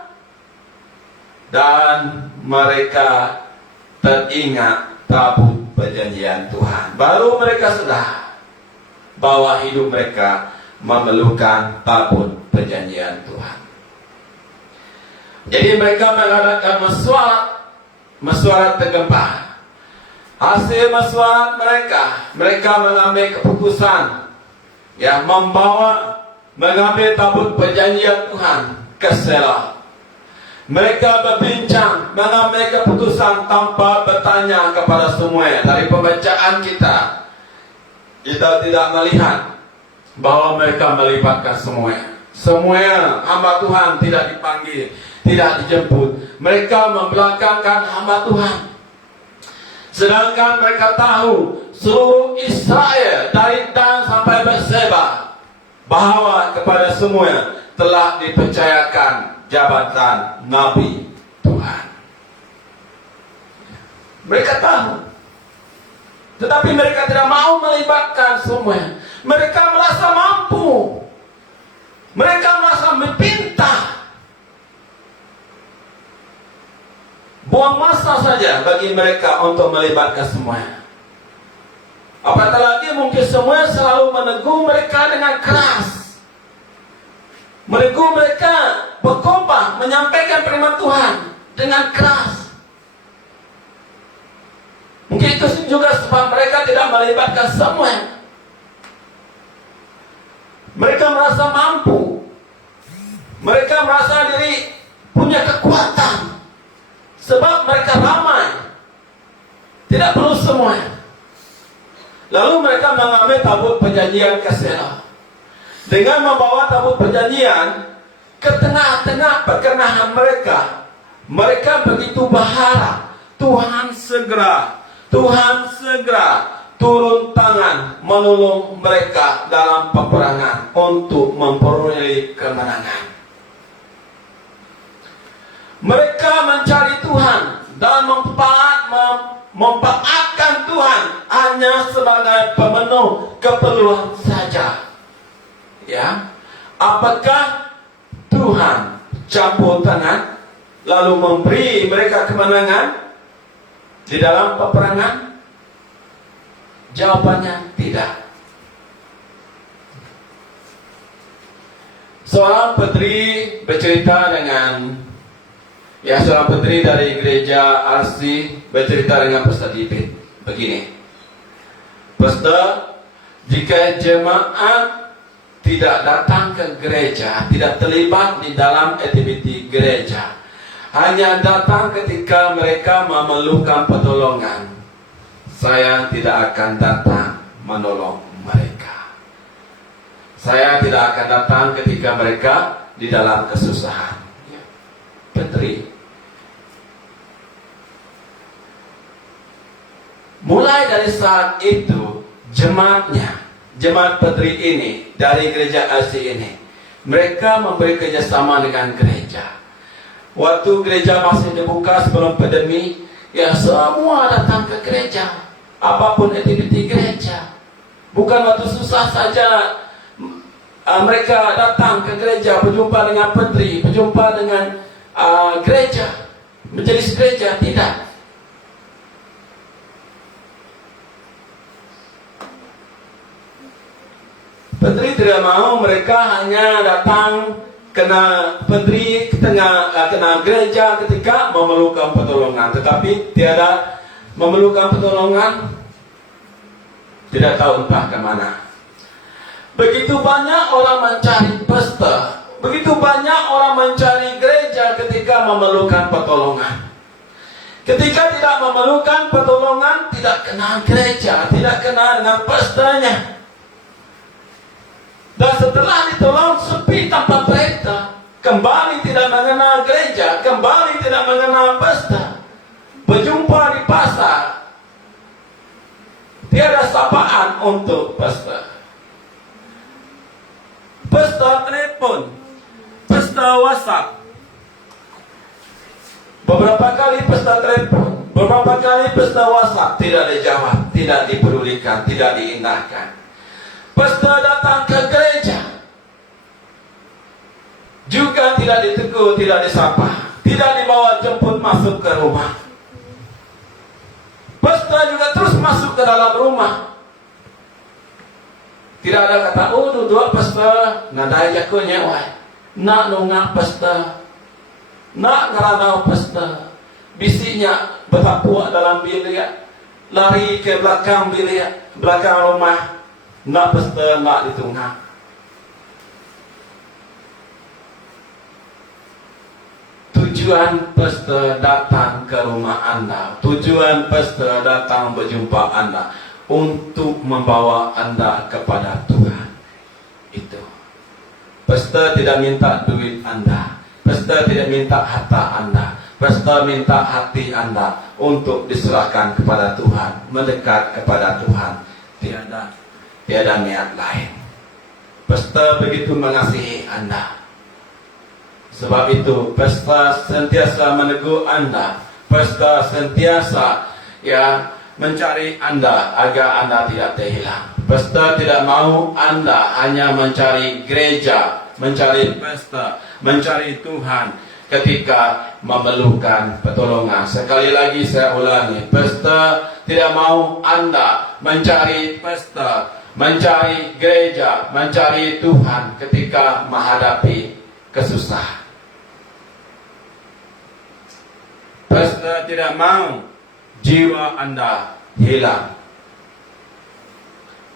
Dan mereka teringat tabut perjanjian Tuhan. Baru mereka sedar bahwa hidup mereka memerlukan tabut perjanjian Tuhan. Jadi mereka mengadakan mesyuarat tergempar. Hasil mesyuarat mereka mengambil keputusan yang mengambil tabut perjanjian Tuhan ke Selah. Mereka berbincang, mengambil keputusan tanpa bertanya kepada semuanya. Dari pembacaan kita tidak melihat bahwa mereka melibatkan semuanya. Semuanya hamba Tuhan tidak dipanggil, tidak dijemput. Mereka membelakangkan hamba Tuhan. Sedangkan mereka tahu seluruh Israel dari Dan sampai Berseba bahwa kepada semuanya telah dipercayakan jabatan Nabi Tuhan. Mereka tahu, tetapi mereka tidak mau melibatkan semuanya. Mereka merasa mampu, mereka merasa meminta. Buang masa saja bagi mereka untuk melibatkan semuanya. Apatah lagi mungkin semuanya selalu menegur mereka dengan keras. Menegur mereka berkobar menyampaikan firman Tuhan dengan keras. Mungkin itu juga sebab mereka tidak melibatkan semuanya. Mereka merasa mampu. Mereka merasa diri punya kekuatan. Sebab mereka ramai. Tidak perlu semuanya. Lalu mereka mengambil tabut perjanjian ke Sela. Dengan membawa tabut perjanjian ke tengah-tengah perkenahan mereka. Mereka begitu berharap Tuhan segera turun tangan menolong mereka dalam peperangan untuk memperoleh kemenangan. Mereka mencari Tuhan dan mentaatkan Tuhan hanya sebagai pemenuh keperluan saja. Ya, apakah Tuhan campur tangan lalu memberi mereka kemenangan di dalam peperangan? Jawabannya tidak. Seorang putri bercerita dengan seorang putri dari gereja RC bercerita dengan Pastor David begini. Pastor, jika jemaat tidak datang ke gereja, tidak terlibat di dalam aktiviti gereja, hanya datang ketika mereka memerlukan pertolongan, saya tidak akan datang menolong mereka. Saya tidak akan datang ketika mereka di dalam kesusahan. Putri. Mulai dari saat itu, jemaat putri ini dari gereja asli ini, mereka memberi kerjasama dengan gereja. Waktu gereja masih dibuka sebelum pandemi, semua datang ke gereja. Apapun aktiviti gereja. Bukan waktu susah saja mereka datang ke gereja, berjumpa dengan putri, berjumpa dengan gereja, majelis gereja, tidak. Putri tidak mau mereka hanya datang kena putri kena gereja ketika memerlukan pertolongan, tetapi tiada memerlukan pertolongan, tidak tahu entah ke mana. Begitu banyak orang mencari pastor, begitu banyak orang mencari gereja ketika memerlukan pertolongan. Ketika tidak memerlukan pertolongan, tidak kenal gereja, tidak kenal dengan pastornya. Dan setelah ditolong sepi tanpa berita, kembali tidak mengenal gereja, kembali tidak mengenal pastor. Berjumpa di pasar, tiada sapaan untuk pastor. Pastor telepon, pastor WhatsApp. Beberapa kali pastor telepon, beberapa kali pastor WhatsApp, tidak dijawab, tidak dipedulikan, tidak diindahkan. Pastor datang ke gereja, juga tidak ditegur, tidak disapa, tidak dibawa jemput masuk ke rumah. Pastor juga terus masuk ke dalam rumah. Tidak ada kata, duduk pastor, nadai jakunya wai. Nak nungak pastor, nak ngeranau pastor. Bisiknya bertapuak dalam bilik, lari ke belakang bilik, belakang rumah. Nak pastor, nak ditungak. Tujuan pesta datang ke rumah Anda, tujuan pesta datang berjumpa Anda untuk membawa Anda kepada Tuhan. Itu. Pesta tidak minta duit Anda, pesta tidak minta harta Anda, pesta minta hati Anda untuk diserahkan kepada Tuhan, mendekat kepada Tuhan. Tiada niat lain. Pesta begitu mengasihi Anda. Sebab itu pesta sentiasa menegur Anda, pesta sentiasa mencari Anda agar Anda tidak terhilang. Pesta tidak mau Anda hanya mencari gereja, mencari pesta, mencari Tuhan ketika memerlukan pertolongan. Sekali lagi saya ulangi, pesta tidak mau Anda mencari pesta, mencari gereja, mencari Tuhan ketika menghadapi kesusahan. Pesta tidak mau jiwa Anda hilang.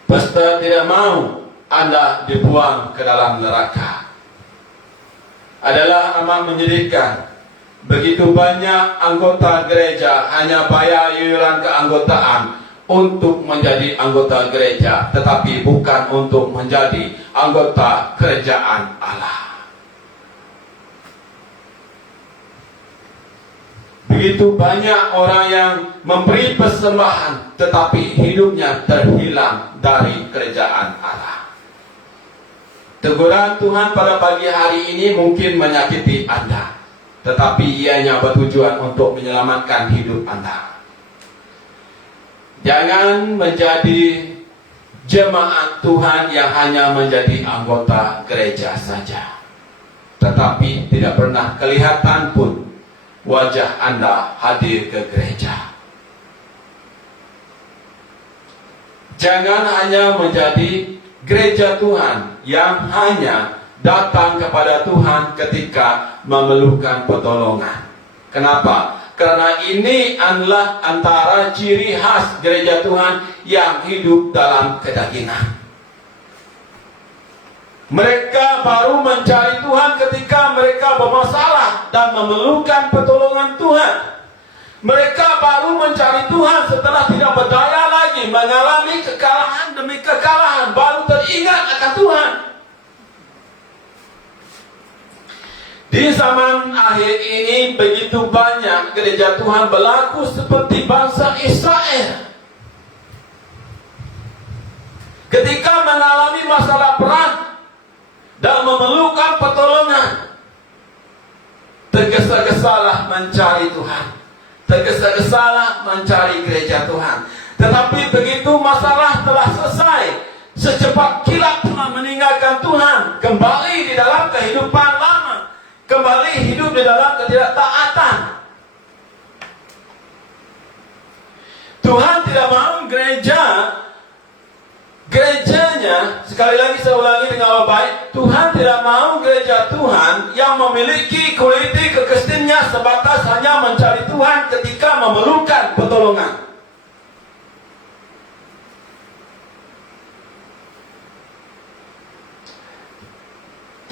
Pesta tidak mau Anda dibuang ke dalam neraka. Adalah amat menyedihkan. Begitu banyak anggota gereja hanya bayar iuran keanggotaan untuk menjadi anggota gereja, tetapi bukan untuk menjadi anggota kerajaan Allah. Begitu banyak orang yang memberi persembahan, tetapi hidupnya terhilang dari kerajaan Allah. Teguran Tuhan pada pagi hari ini mungkin menyakiti Anda, tetapi ianya bertujuan untuk menyelamatkan hidup Anda. Jangan menjadi jemaat Tuhan yang hanya menjadi anggota gereja saja, tetapi tidak pernah kelihatan pun wajah Anda hadir ke gereja. Jangan hanya menjadi gereja Tuhan yang hanya datang kepada Tuhan ketika memerlukan pertolongan. Kenapa? Karena ini adalah antara ciri khas gereja Tuhan yang hidup dalam kedagingan. Mereka baru mencari Tuhan ketika mereka bermasalah dan memerlukan pertolongan Tuhan. Mereka baru mencari Tuhan setelah tidak berdaya lagi, mengalami kekalahan demi kekalahan, baru teringat akan Tuhan. Di zaman akhir ini begitu banyak gereja Tuhan berlaku seperti bangsa Israel. Ketika mengalami masalah perang dan memerlukan pertolongan, tergesa-gesalah mencari Tuhan, tergesa-gesalah mencari gereja Tuhan. Tetapi begitu masalah telah selesai, secepat kilat telah meninggalkan Tuhan, kembali di dalam kehidupan lama, kembali hidup di dalam ketidaktaatan. Tuhan tidak mau gerejanya, sekali lagi saya ulangi dengan baik, Tuhan tidak mau gereja Tuhan yang memiliki kualiti kekristennya sebatas hanya mencari Tuhan ketika memerlukan pertolongan.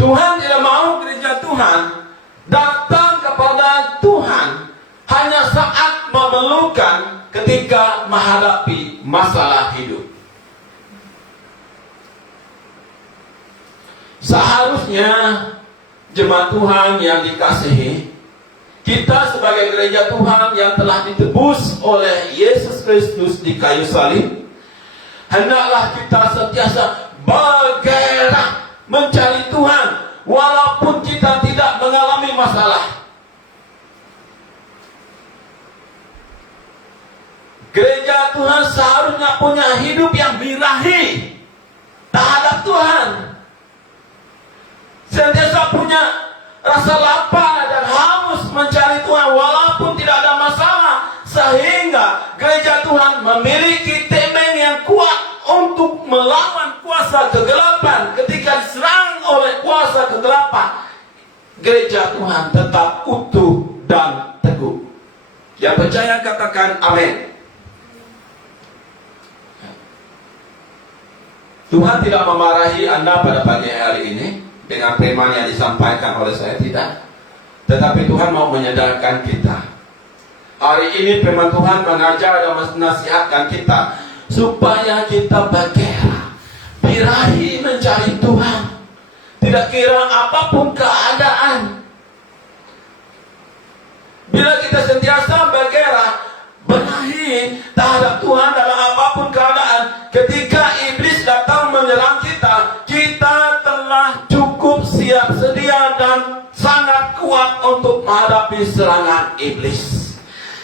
Tuhan tidak mau gereja Tuhan datang kepada Tuhan hanya saat memerlukan ketika menghadapi masalah hidup. Seharusnya jemaat Tuhan yang dikasihi, kita sebagai gereja Tuhan yang telah ditebus oleh Yesus Kristus di kayu salib, hendaklah kita sentiasa bergairah mencari Tuhan walaupun kita tidak mengalami masalah. Gereja Tuhan seharusnya punya hidup yang birahi terhadap Tuhan, sentiasa punya rasa lapar dan haus mencari Tuhan walaupun tidak ada masalah, sehingga gereja Tuhan memiliki temeng yang kuat untuk melawan kuasa kegelapan. Ketika diserang oleh kuasa kegelapan, gereja Tuhan tetap utuh dan teguh. Yang percaya katakan amin. Tuhan tidak memarahi Anda pada pagi hari ini dengan firman yang disampaikan oleh saya, tidak. Tetapi Tuhan mau menyadarkan kita. Hari ini firman Tuhan mengajar dan menasihatkan kita supaya kita bergerak, birahi mencari Tuhan. Tidak kira apapun keadaan. Bila kita sentiasa bergerak, birahi terhadap Tuhan dalam apapun keadaan, ketika iblis datang menyerang kita, kita telah cukup siap sedia dan sangat kuat untuk menghadapi serangan iblis.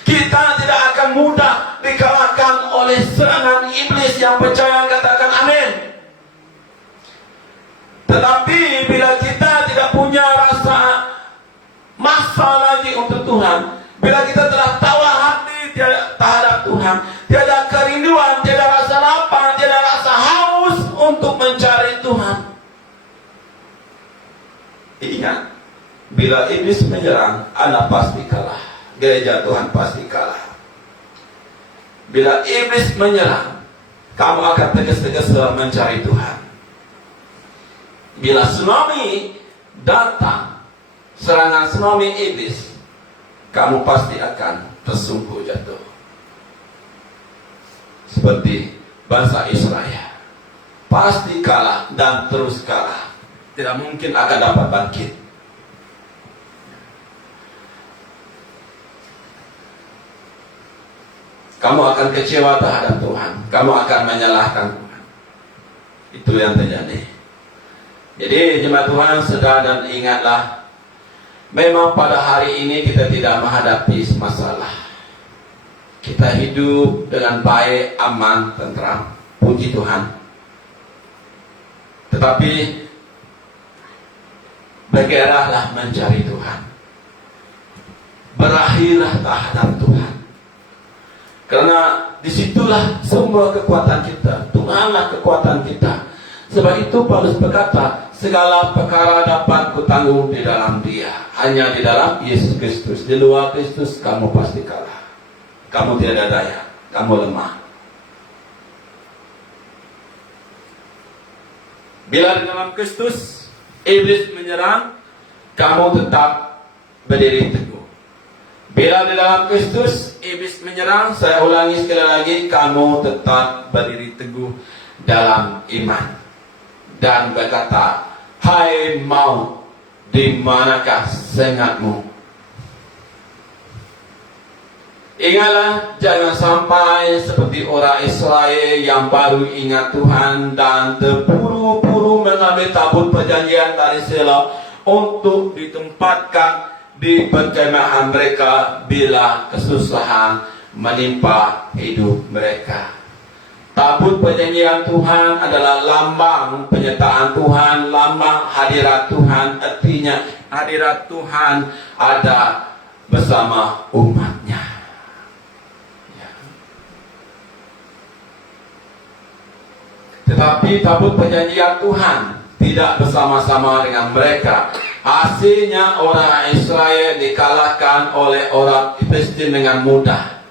Kita tidak akan mudah dikalahkan oleh serangan iblis. Yang percaya katakan amin. Tetapi bila kita tidak punya rasa masa lagi untuk Tuhan, bila kita telah tawa hati terhadap Tuhan, tiada kerinduan, tiada rasa lapar, tiada rasa haus untuk mencari Tuhan, ingat, bila iblis menyerang, Anda pasti kalah. Gereja Tuhan pasti kalah. Bila iblis menyerang, kamu akan tegas-tegas mencari Tuhan. Bila tsunami datang, serangan tsunami iblis, kamu pasti akan tersungkur jatuh. Seperti bangsa Israel, pasti kalah dan terus kalah. Tidak mungkin akan dapat bangkit. Kamu akan kecewa terhadap Tuhan. Kamu akan menyalahkan Tuhan. Itu yang terjadi. Jadi jemaat Tuhan, sedar dan ingatlah, memang pada hari ini kita tidak menghadapi masalah. Kita hidup dengan baik, aman, tentram. Puji Tuhan. Tetapi bergeraklah mencari Tuhan. Berakhirlah terhadap Tuhan. Karena disitulah semua kekuatan kita. Tuhanlah kekuatan kita. Sebab itu Paulus berkata, segala perkara dapat kutanggung di dalam Dia. Hanya di dalam Yesus Kristus. Di luar Kristus kamu pasti kalah. Kamu tiada daya. Kamu lemah. Bila di dalam Kristus iblis menyerang, kamu tetap berdiri teguh. Bila di dalam Kristus iblis menyerang, saya ulangi sekali lagi, kamu tetap berdiri teguh dalam iman dan berkata, hai maut, di manakah sengatmu? Ingatlah, jangan sampai seperti orang Israel yang baru ingat Tuhan dan terburu-buru mengambil tabut perjanjian dari Sela untuk ditempatkan di perkemahan mereka bila kesusahan menimpa hidup mereka. Tabut perjanjian Tuhan adalah lambang penyertaan Tuhan, lambang hadirat Tuhan. Artinya hadirat Tuhan ada bersama umatnya. Ya. Tetapi tabut perjanjian Tuhan tidak bersama-sama dengan mereka. Hasilnya orang Israel dikalahkan oleh orang Filistin dengan mudah.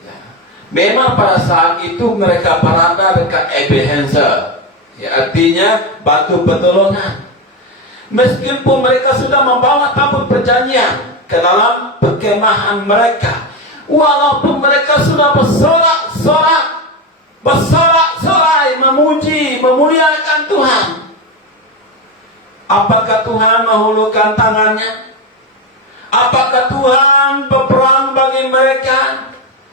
Ya. Memang pada saat itu mereka berada dekat Ebenezer, ya, artinya batu pertolongan. Meskipun mereka sudah membawa tabut perjanjian ke dalam perkemahan mereka, walaupun mereka sudah bersorak-sorai memuji, memuliakan Tuhan, apakah Tuhan menghulurkan tangannya? Apakah Tuhan berperang bagi mereka?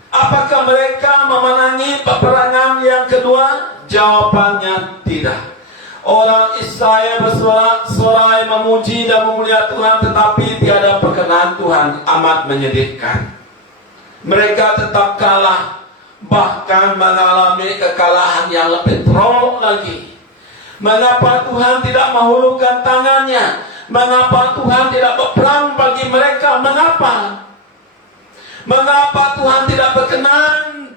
Apakah mereka memenangi peperangan yang kedua? Jawabannya tidak. Orang Israel bersorak-sorai memuji dan memuliakan Tuhan, tetapi tiada perkenan Tuhan. Amat menyedihkan. Mereka tetap kalah, bahkan mengalami kekalahan yang lebih teruk lagi. Mengapa Tuhan tidak menghulurkan tangannya? Mengapa Tuhan tidak berperang bagi mereka? Mengapa? Mengapa Tuhan tidak berkenan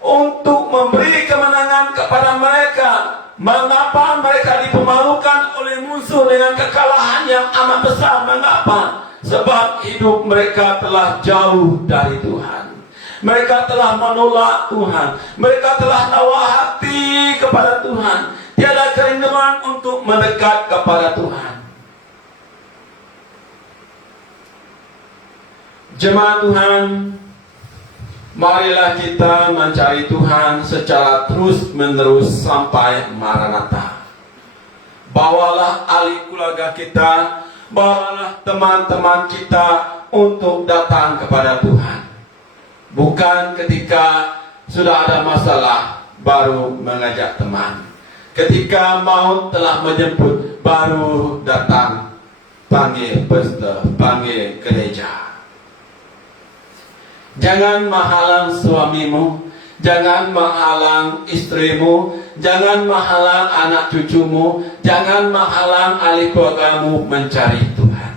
untuk memberi kemenangan kepada mereka? Mengapa mereka dipermalukan oleh musuh dengan kekalahan yang amat besar? Mengapa? Sebab hidup mereka telah jauh dari Tuhan. Mereka telah menolak Tuhan. Mereka telah nawa hati kepada Tuhan. Tiada kerinduan untuk mendekat kepada Tuhan. Jemaat Tuhan, marilah kita mencari Tuhan secara terus-menerus sampai Maranatha. Bawalah ahli keluarga kita, bawalah teman-teman kita untuk datang kepada Tuhan. Bukan ketika sudah ada masalah baru mengajak teman. Ketika maut telah menjemput baru datang panggil pesta, panggil gereja. Jangan menghalang suamimu, jangan menghalang istrimu, jangan menghalang anak cucumu, jangan menghalang ahli keluargamu mencari Tuhan.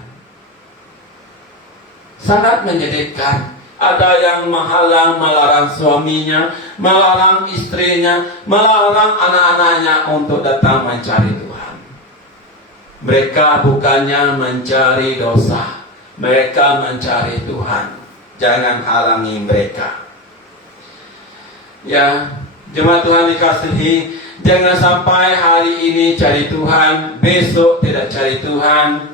Sangat menyedihkan. Ada yang menghalang, melarang suaminya, melarang istrinya, melarang anak-anaknya untuk datang mencari Tuhan. Mereka bukannya mencari dosa, mereka mencari Tuhan. Jangan halangi mereka. Ya, jemaat Tuhan dikasihi, jangan sampai hari ini cari Tuhan, besok tidak cari Tuhan.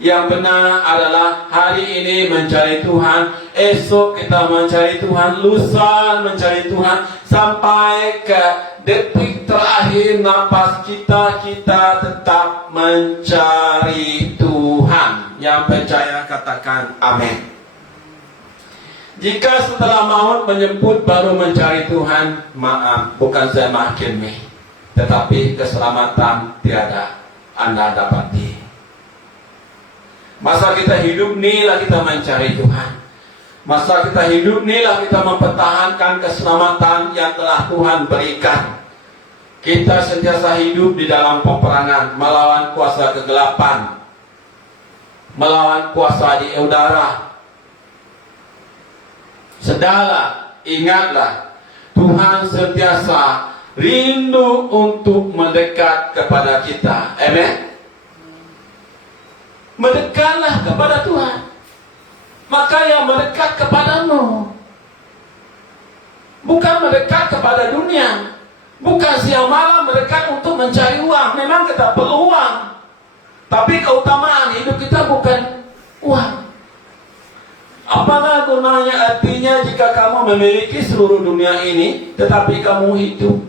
Yang benar adalah hari ini mencari Tuhan, esok kita mencari Tuhan, lusa mencari Tuhan, sampai ke detik terakhir napas kita, kita tetap mencari Tuhan. Yang percaya katakan amin. Jika setelah maut menjemput baru mencari Tuhan, maaf, bukan saya menghakimi, tetapi keselamatan tiada Anda dapati. Masa kita hidup inilah kita mencari Tuhan. Masa kita hidup inilah kita mempertahankan keselamatan yang telah Tuhan berikan. Kita sentiasa hidup di dalam peperangan, melawan kuasa kegelapan, melawan kuasa di udara. Sedahlah, ingatlah, Tuhan sentiasa rindu untuk mendekat kepada kita. Amen. Mendekatlah kepada Tuhan, maka yang mendekat kepadamu. Bukan mendekat kepada dunia, bukan siang malam mendekat untuk mencari uang. Memang kita perlu uang, tapi keutamaan hidup kita bukan uang. Apakah gunanya, artinya jika kamu memiliki seluruh dunia ini, tetapi kamu hidup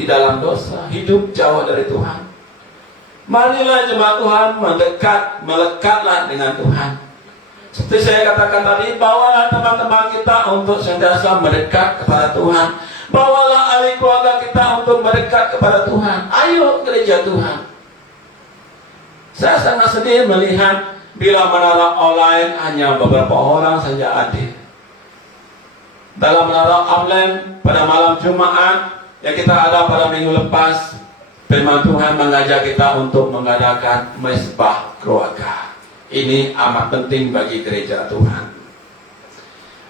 di dalam dosa, hidup jauh dari Tuhan? Marilah jemaat Tuhan mendekat, melekatlah dengan Tuhan. Seperti saya katakan tadi, bawalah teman-teman kita untuk sentiasa mendekat kepada Tuhan. Bawalah ahli keluarga kita untuk mendekat kepada Tuhan. Ayo gereja Tuhan. Saya sangat sedih melihat bila menara online hanya beberapa orang saja hadir. Dalam menara online pada malam Jumat yang kita ada pada minggu lepas, firman Tuhan mengajak kita untuk mengadakan mesbah keluarga. Ini amat penting bagi gereja Tuhan.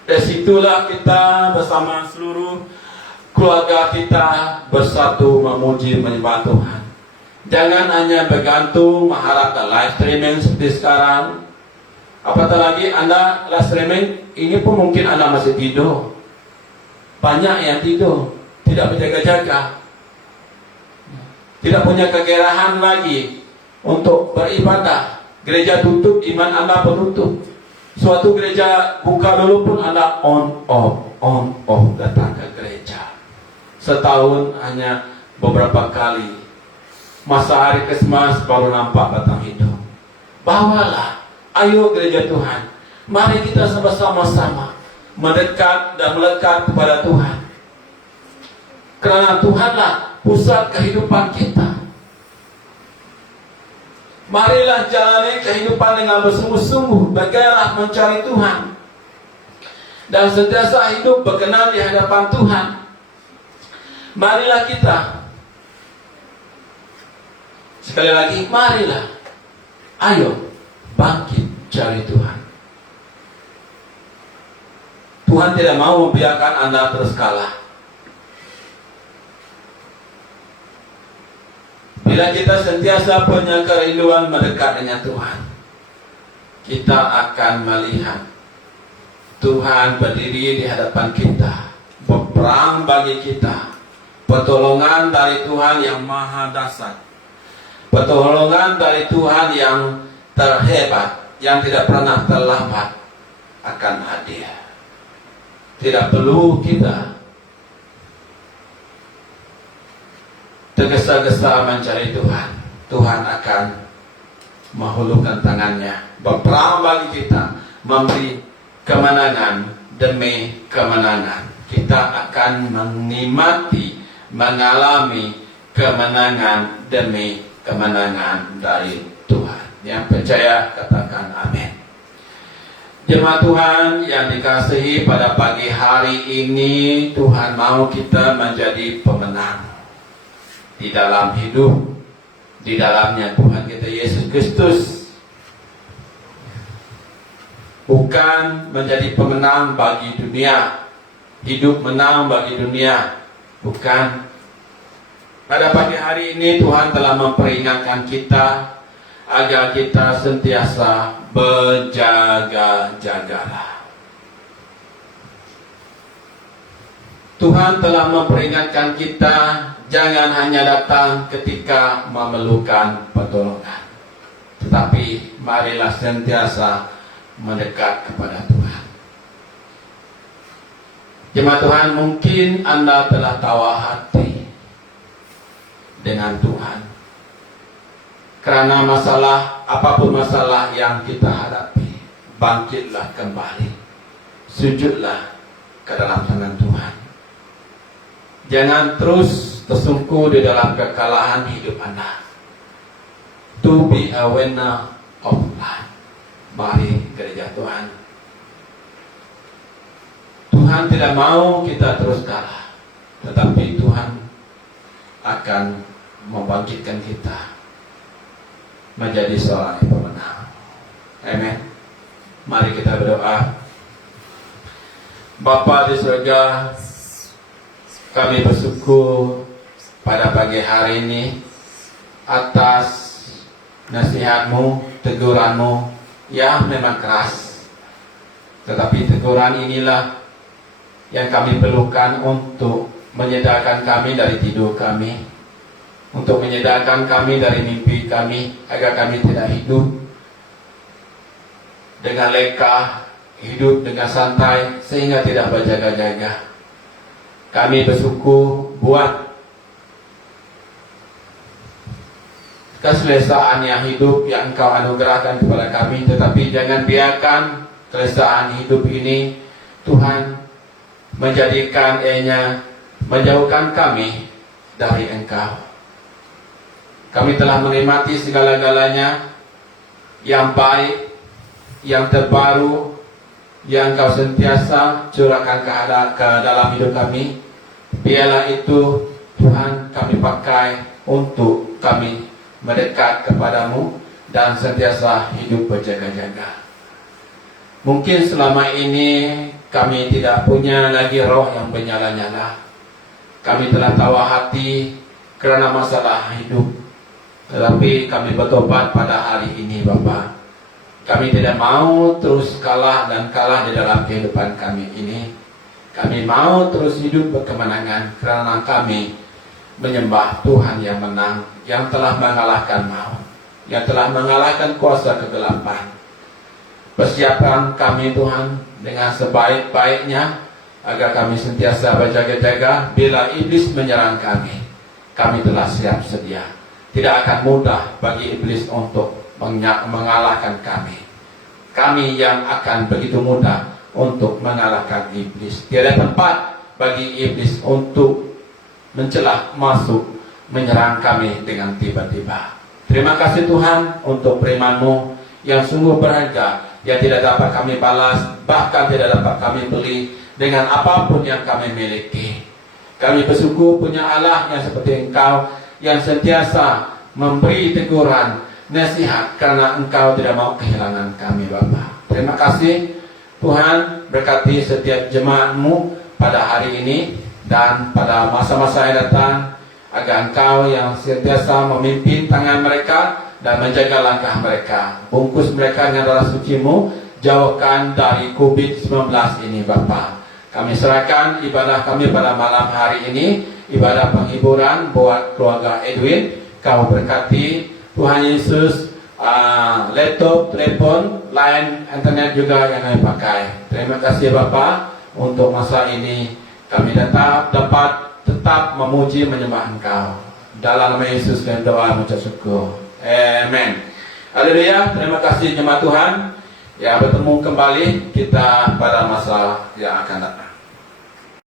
Dari situlah kita bersama seluruh keluarga kita bersatu memuji menyembah Tuhan. Jangan hanya bergantung mengharapkan live streaming seperti sekarang. Apatah lagi Anda live streaming, ini pun mungkin Anda masih tidur. Banyak yang tidur, tidak berjaga-jaga, tidak punya kegerahan lagi untuk beribadah. Gereja tutup, iman Anda penutup. Suatu gereja buka dulu pun Anda on off datang ke gereja. Setahun hanya beberapa kali. Masa hari Krismas baru nampak batang hidung. Bawalah, ayo gereja Tuhan, mari kita sama-sama mendekat dan melekat kepada Tuhan. Karena Tuhanlah pusat kehidupan kita. Marilah jalani kehidupan dengan bersungguh-sungguh, bergairah mencari Tuhan, dan sentiasa hidup berkenan di hadapan Tuhan. Marilah kita, sekali lagi, marilah, ayo bangkit cari Tuhan. Tuhan tidak mau membiarkan Anda terus kalah. Bila kita sentiasa punya kerinduan mendekat dengan Tuhan, kita akan melihat Tuhan berdiri di hadapan kita, berperang bagi kita. Pertolongan dari Tuhan yang maha dahsyat, pertolongan dari Tuhan yang terhebat, yang tidak pernah terlambat akan hadir. Tidak perlu kita tergesa-gesa mencari Tuhan. Tuhan akan menghulurkan tangannya, berperang bagi kita, memberi kemenangan demi kemenangan. Kita akan menikmati, mengalami kemenangan demi kemenangan dari Tuhan. Yang percaya katakan amin. Jemaat Tuhan yang dikasihi, pada pagi hari ini Tuhan mau kita menjadi pemenang di dalam hidup, di dalamnya Tuhan kita Yesus Kristus. Bukan menjadi pemenang bagi dunia, hidup menang bagi dunia, bukan. Pada pagi hari ini Tuhan telah memperingatkan kita agar kita sentiasa berjaga-jagalah. Tuhan telah memperingatkan kita jangan hanya datang ketika memerlukan pertolongan, tetapi marilah sentiasa mendekat kepada Tuhan. Jemaat Tuhan, mungkin Anda telah tawar hati dengan Tuhan karena masalah, apapun masalah yang kita hadapi. Bangkitlah kembali, sujudlah ke dalam tangan Tuhan. Jangan terus tersungkur di dalam kekalahan hidup Anda. To be a winner of life. Mari gereja Tuhan. Tuhan tidak mau kita terus kalah, tetapi Tuhan akan membangkitkan kita menjadi seorang pemenang. Amin. Mari kita berdoa. Bapa di surga, kami bersyukur pada pagi hari ini atas nasihat-Mu, teguran-Mu yang memang keras, tetapi teguran inilah yang kami perlukan untuk menyadarkan kami dari tidur kami, untuk menyadarkan kami dari mimpi kami, agar kami tidak hidup dengan leka, hidup dengan santai, sehingga tidak berjaga-jaga. Kami bersyukur buat keselesaan yang hidup yang Engkau anugerahkan kepada kami, tetapi jangan biarkan keselesaan hidup ini Tuhan menjauhkan kami dari Engkau. Kami telah menikmati segala-galanya yang baik, yang terbaru, yang Engkau sentiasa curahkan ke dalam hidup kami. Biarlah itu Tuhan kami pakai untuk kami mendekat kepadamu dan sentiasa hidup berjaga-jaga. Mungkin selama ini kami tidak punya lagi roh yang menyala-nyala. Kami telah tawar hati karena masalah hidup. Tetapi kami bertobat pada hari ini Bapa. Kami tidak mau terus kalah dan kalah di dalam kehidupan kami ini. Kami mau terus hidup berkemenangan karena kami menyembah Tuhan yang menang, yang telah mengalahkan maut, yang telah mengalahkan kuasa kegelapan. Persiapkan kami Tuhan dengan sebaik-baiknya agar kami sentiasa berjaga-jaga bila iblis menyerang kami. Kami telah siap sedia. Tidak akan mudah bagi iblis untuk mengalahkan kami. Kami yang akan begitu mudah untuk mengalahkan iblis. Tiada tempat bagi iblis untuk mencelah masuk menyerang kami dengan tiba-tiba. Terima kasih Tuhan untuk firman-Mu yang sungguh berharga, yang tidak dapat kami balas, bahkan tidak dapat kami beli dengan apapun yang kami miliki. Kami bersyukur punya Allah yang seperti Engkau, yang sentiasa memberi teguran, nasihat, karena Engkau tidak mau kehilangan kami Bapa. Terima kasih Tuhan, berkati setiap jemaat-Mu pada hari ini dan pada masa-masa yang datang, agar Engkau yang sentiasa memimpin tangan mereka dan menjaga langkah mereka. Bungkus mereka dengan darah suci-Mu, jauhkan dari COVID-19 ini Bapa. Kami serahkan ibadah kami pada malam hari ini, ibadah penghiburan buat keluarga Edwin. Kau berkati Tuhan Yesus, laptop, telepon, line, internet juga yang kami pakai. Terima kasih Bapak untuk masa ini kami dapat tetap memuji menyembah Engkau. Dalam nama Yesus dan doa mengucap syukur. Amen. Haleluya. Terima kasih jemaat Tuhan. Ya, bertemu kembali kita pada masa yang akan datang.